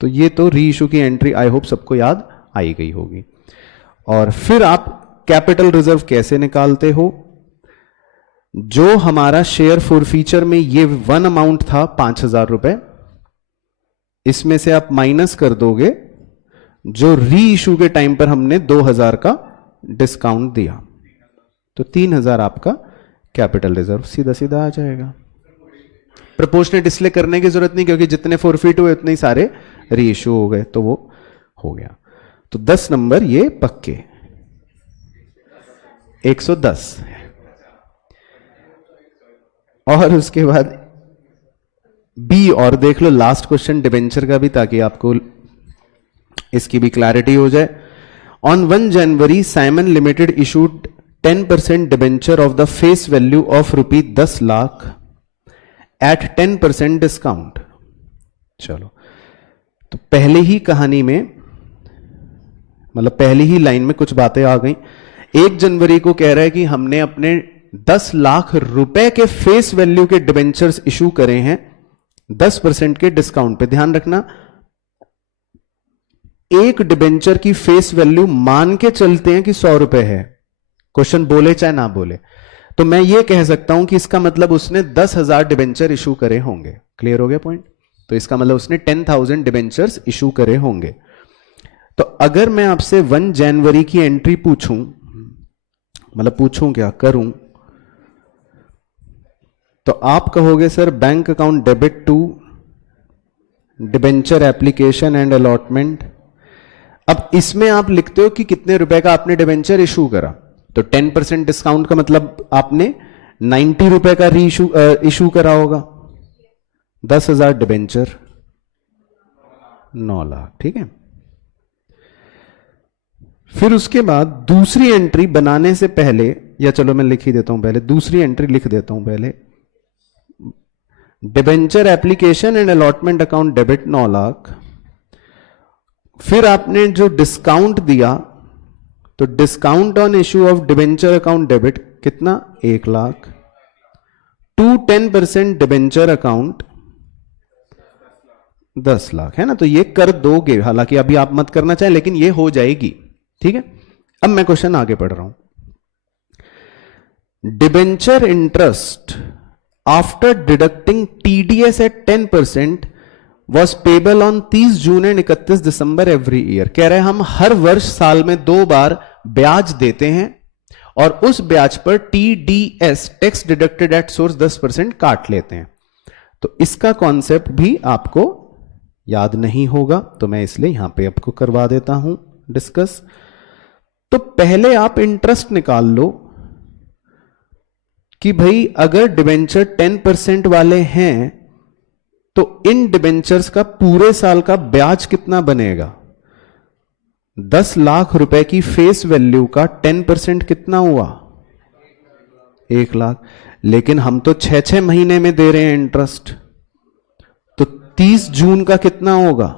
तो ये तो रीइशू की एंट्री आई होप सबको याद आई गई होगी। और फिर आप कैपिटल रिजर्व कैसे निकालते हो, जो हमारा शेयर फॉरफीचर में ये वन अमाउंट था 5000 रुपए, इसमें से आप माइनस कर दोगे जो री इशू के टाइम पर हमने 2000 का डिस्काउंट दिया, तो 3000 आपका कैपिटल रिजर्व सीधा सीधा आ जाएगा। प्रोपोर्शनेट इसलिए करने की जरूरत नहीं क्योंकि जितने फॉरफिट हुए उतने ही सारे री इशू हो गए, तो वो हो गया। तो 10 नंबर ये पक्के 110। और उसके बाद बी, और देख लो लास्ट क्वेश्चन डिबेंचर का भी, ताकि आपको इसकी भी क्लैरिटी हो जाए। On 1 January Simon limited issued 10% debenture of the face value of ₹10 lakh at 10% discount. चलो, तो पहले ही कहानी में मतलब पहली ही लाइन में कुछ बातें आ गई। 1 जनवरी को कह रहा है कि हमने अपने 10 लाख रुपए के फेस वैल्यू के डिबेंचर्स इशू करे हैं 10% के डिस्काउंट पे। ध्यान रखना, एक डिबेंचर की फेस वैल्यू मान के चलते हैं कि 100 रुपए है, क्वेश्चन बोले चाहे ना बोले, तो मैं ये कह सकता हूं कि इसका मतलब उसने 10,000 डिबेंचर इशू करे होंगे। क्लियर हो गया पॉइंट? तो इसका मतलब उसने 10,000 डिबेंचर्स इशू करे होंगे। तो अगर मैं आपसे 1 जनवरी की एंट्री पूछूं, मतलब पूछूं क्या करूं, तो आप कहोगे sir bank account debit to debenture application and allotment. अब इसमें आप लिखते हो कि कितने रुपए का आपने डिबेंचर इशू करा, तो 10% डिस्काउंट का मतलब आपने 90 रुपए का री इशू करा होगा। 10,000 डिबेंचर 9 लाख, ठीक है। फिर उसके बाद दूसरी एंट्री बनाने से पहले, या चलो मैं लिख ही देता हूं पहले, दूसरी एंट्री लिख देता हूं पहले। Debenture application and allotment account debit 9 lakh. फिर आपने जो डिस्काउंट दिया, तो discount on issue of debenture account debit कितना, 1 lakh. To 10% debenture account 10 lakh, है ना। तो ये कर दोगे, हालांकि अभी आप मत करना चाहें, लेकिन ये हो जाएगी, ठीक है। अब मैं क्वेश्चन आगे पढ़ रहा हूं। Debenture interest after deducting TDS at 10% was payable on 30 June and 31 December every year. कह रहे हैं हम हर वर्ष साल में 2 बार ब्याज देते हैं और उस ब्याज पर TDS tax deducted at source 10% काट लेते हैं। तो इसका कॉन्सेप्ट भी आपको याद नहीं होगा, तो मैं इसलिए यहां पे आपको करवा देता हूं डिस्कस। तो पहले आप इंटरेस्ट निकाल लो कि भाई अगर डिबेंचर 10% वाले हैं तो इन डिबेंचर्स का पूरे साल का ब्याज कितना बनेगा, 10 लाख रुपए की फेस वैल्यू का 10% कितना हुआ? 1 लाख। लेकिन हम तो 6-6 महीने में दे रहे हैं इंटरेस्ट, तो 30 जून का कितना होगा?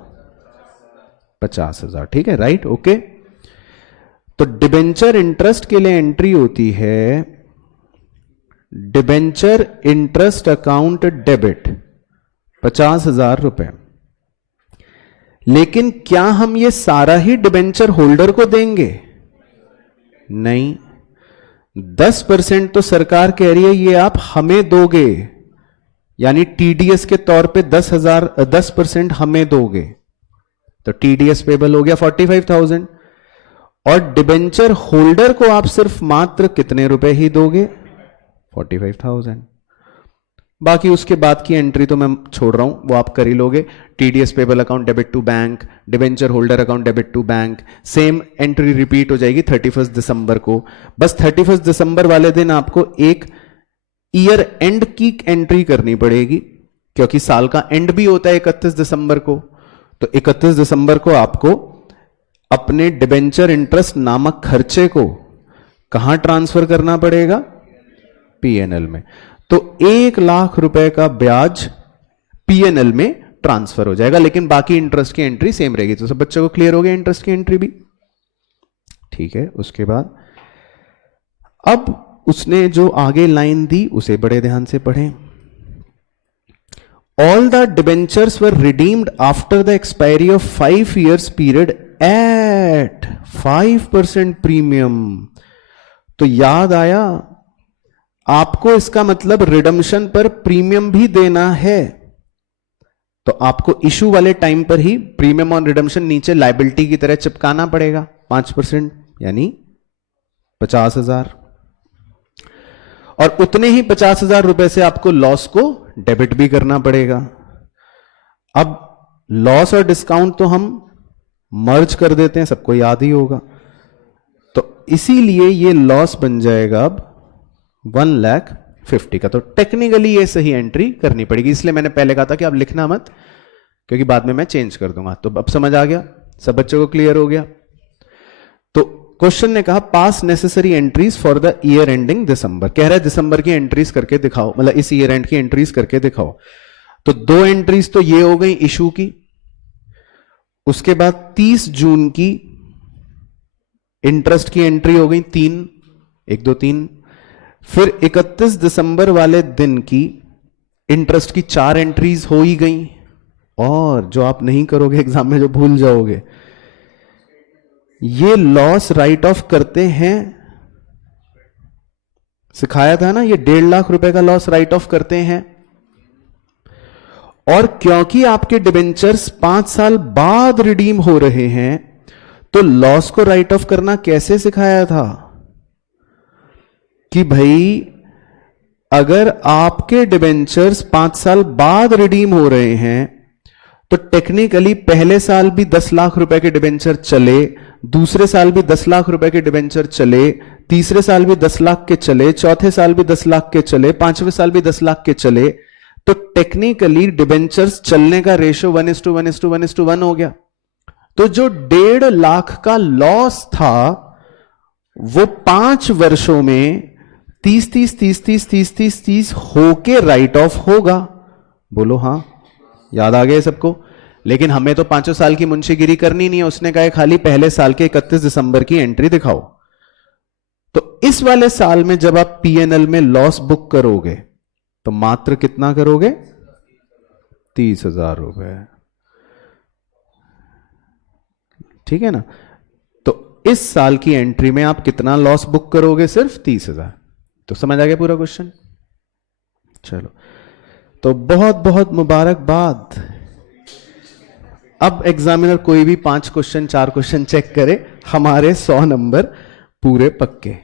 50,000। ठीक है, राइट, ओके। तो डिबेंचर इंटरेस्ट के लिए एंट्री होती है डिबेंचर इंटरेस्ट अकाउंट डेबिट 50,000 रुपए। लेकिन क्या हम ये सारा ही डिबेंचर होल्डर को देंगे? नहीं, 10% तो सरकार कह रही है ये आप हमें दोगे, यानी टीडीएस के तौर पे 10% हमें दोगे, तो टीडीएस पेबल हो गया 45,000। और डिबेंचर होल्डर को आप सिर्फ मात्र कितने रुपए ही दोगे? 45,000। बाकी उसके बाद की एंट्री तो मैं छोड़ रहा हूं, वो आप कर ही लोगे। TDS payable account debit to bank, debenture holder account debit to bank, same entry repeat हो जाएगी 31 दिसंबर को। बस 31 दिसंबर वाले दिन आपको एक ईयर एंड की एंट्री करनी पड़ेगी, क्योंकि साल का एंड भी होता है 31 दिसंबर को। तो 31 दिसंबर को आपको अपने डिबेंचर इंटरेस्ट नामक खर्चे को कहां ट्रांसफर करना पड़ेगा? पीएनएल में। तो 1 लाख रुपए का ब्याज पीएनएल में ट्रांसफर हो जाएगा, लेकिन बाकी इंटरेस्ट की एंट्री सेम रहेगी। तो सब बच्चों को क्लियर हो गया इंटरेस्ट की एंट्री भी? ठीक है। उसके बाद अब उसने जो आगे लाइन दी उसे बड़े ध्यान से पढ़ें। All the debentures were redeemed after the expiry of 5 years period at 5% premium। तो याद आया आपको, इसका मतलब रिडम्पशन पर प्रीमियम भी देना है, तो आपको इशू वाले टाइम पर ही प्रीमियम और रिडम्पशन नीचे लायबिलिटी की तरह चिपकाना पड़ेगा 5%, यानी 50,000। और उतने ही 50,000 रुपए से आपको लॉस को डेबिट भी करना पड़ेगा। अब लॉस और डिस्काउंट तो हम मर्ज कर देते हैं, सबको याद ही होगा। तो इसीलिए ये लॉस बन जाएगा अब 1,50,000 का। तो टेक्निकली ये सही एंट्री करनी पड़ेगी, इसलिए मैंने पहले कहा था कि आप लिखना मत, क्योंकि बाद में मैं चेंज कर दूंगा। तो अब समझ आ गया, सब बच्चों को क्लियर हो गया। तो क्वेश्चन ने कहा pass necessary entries for the year ending December. कह रहा है दिसंबर की एंट्रीज करके दिखाओ, मतलब इस ईयर एंड की एंट्रीज करके दिखाओ। तो 2 एंट्रीज तो ये हो गई इशू की, उसके बाद 30 जून की इंटरेस्ट की एंट्री हो गई 3, 1 2 3। फिर 31 दिसंबर वाले दिन की इंटरेस्ट की 4 एंट्रीज हो ही गई। और जो आप नहीं करोगे एग्जाम में, जो भूल जाओगे, ये लॉस राइट ऑफ करते हैं, सिखाया था ना, ये 1.5 लाख रुपए का लॉस राइट ऑफ करते हैं। और क्योंकि आपके डिबेंचर्स 5 साल बाद रिडीम हो रहे हैं, तो लॉस को राइट ऑफ करना कैसे सिखाया था कि भाई अगर आपके डिबेंचर्स 5 साल बाद रिडीम हो रहे हैं, तो टेक्निकली पहले साल भी 10 लाख रुपए के डिबेंचर चले, दूसरे साल भी 10 लाख रुपए के डिबेंचर चले, तीसरे साल भी 10 लाख के चले, चौथे साल भी 10 लाख के चले, 5वें साल भी 10 लाख के चले। तो टेक्निकली डिबेंचर्स चलने का रेशियो 1:1:1:1 हो गया। तो जो 1.5 लाख का लॉस था वो 5 वर्षों में 30 होके राइट ऑफ होगा। बोलो हां, याद आ गया सबको? लेकिन हमें तो 5 साल की मुंशीगिरी करनी नहीं है, उसने कहा खाली पहले साल के 31 दिसंबर की एंट्री दिखाओ। तो इस वाले साल में जब आप पीएनएल में लॉस बुक करोगे तो मात्र कितना करोगे? 30,000 रुपए। ठीक है ना? तो इस साल की एंट्री में आप कितना लॉस बुक करोगे? सिर्फ 30,000। तो समझ आ गया पूरा क्वेश्चन? चलो, तो बहुत बहुत मुबारकबाद। अब एग्जामिनर कोई भी 5 क्वेश्चन 4 क्वेश्चन चेक करे, हमारे 100 नंबर पूरे पक्के।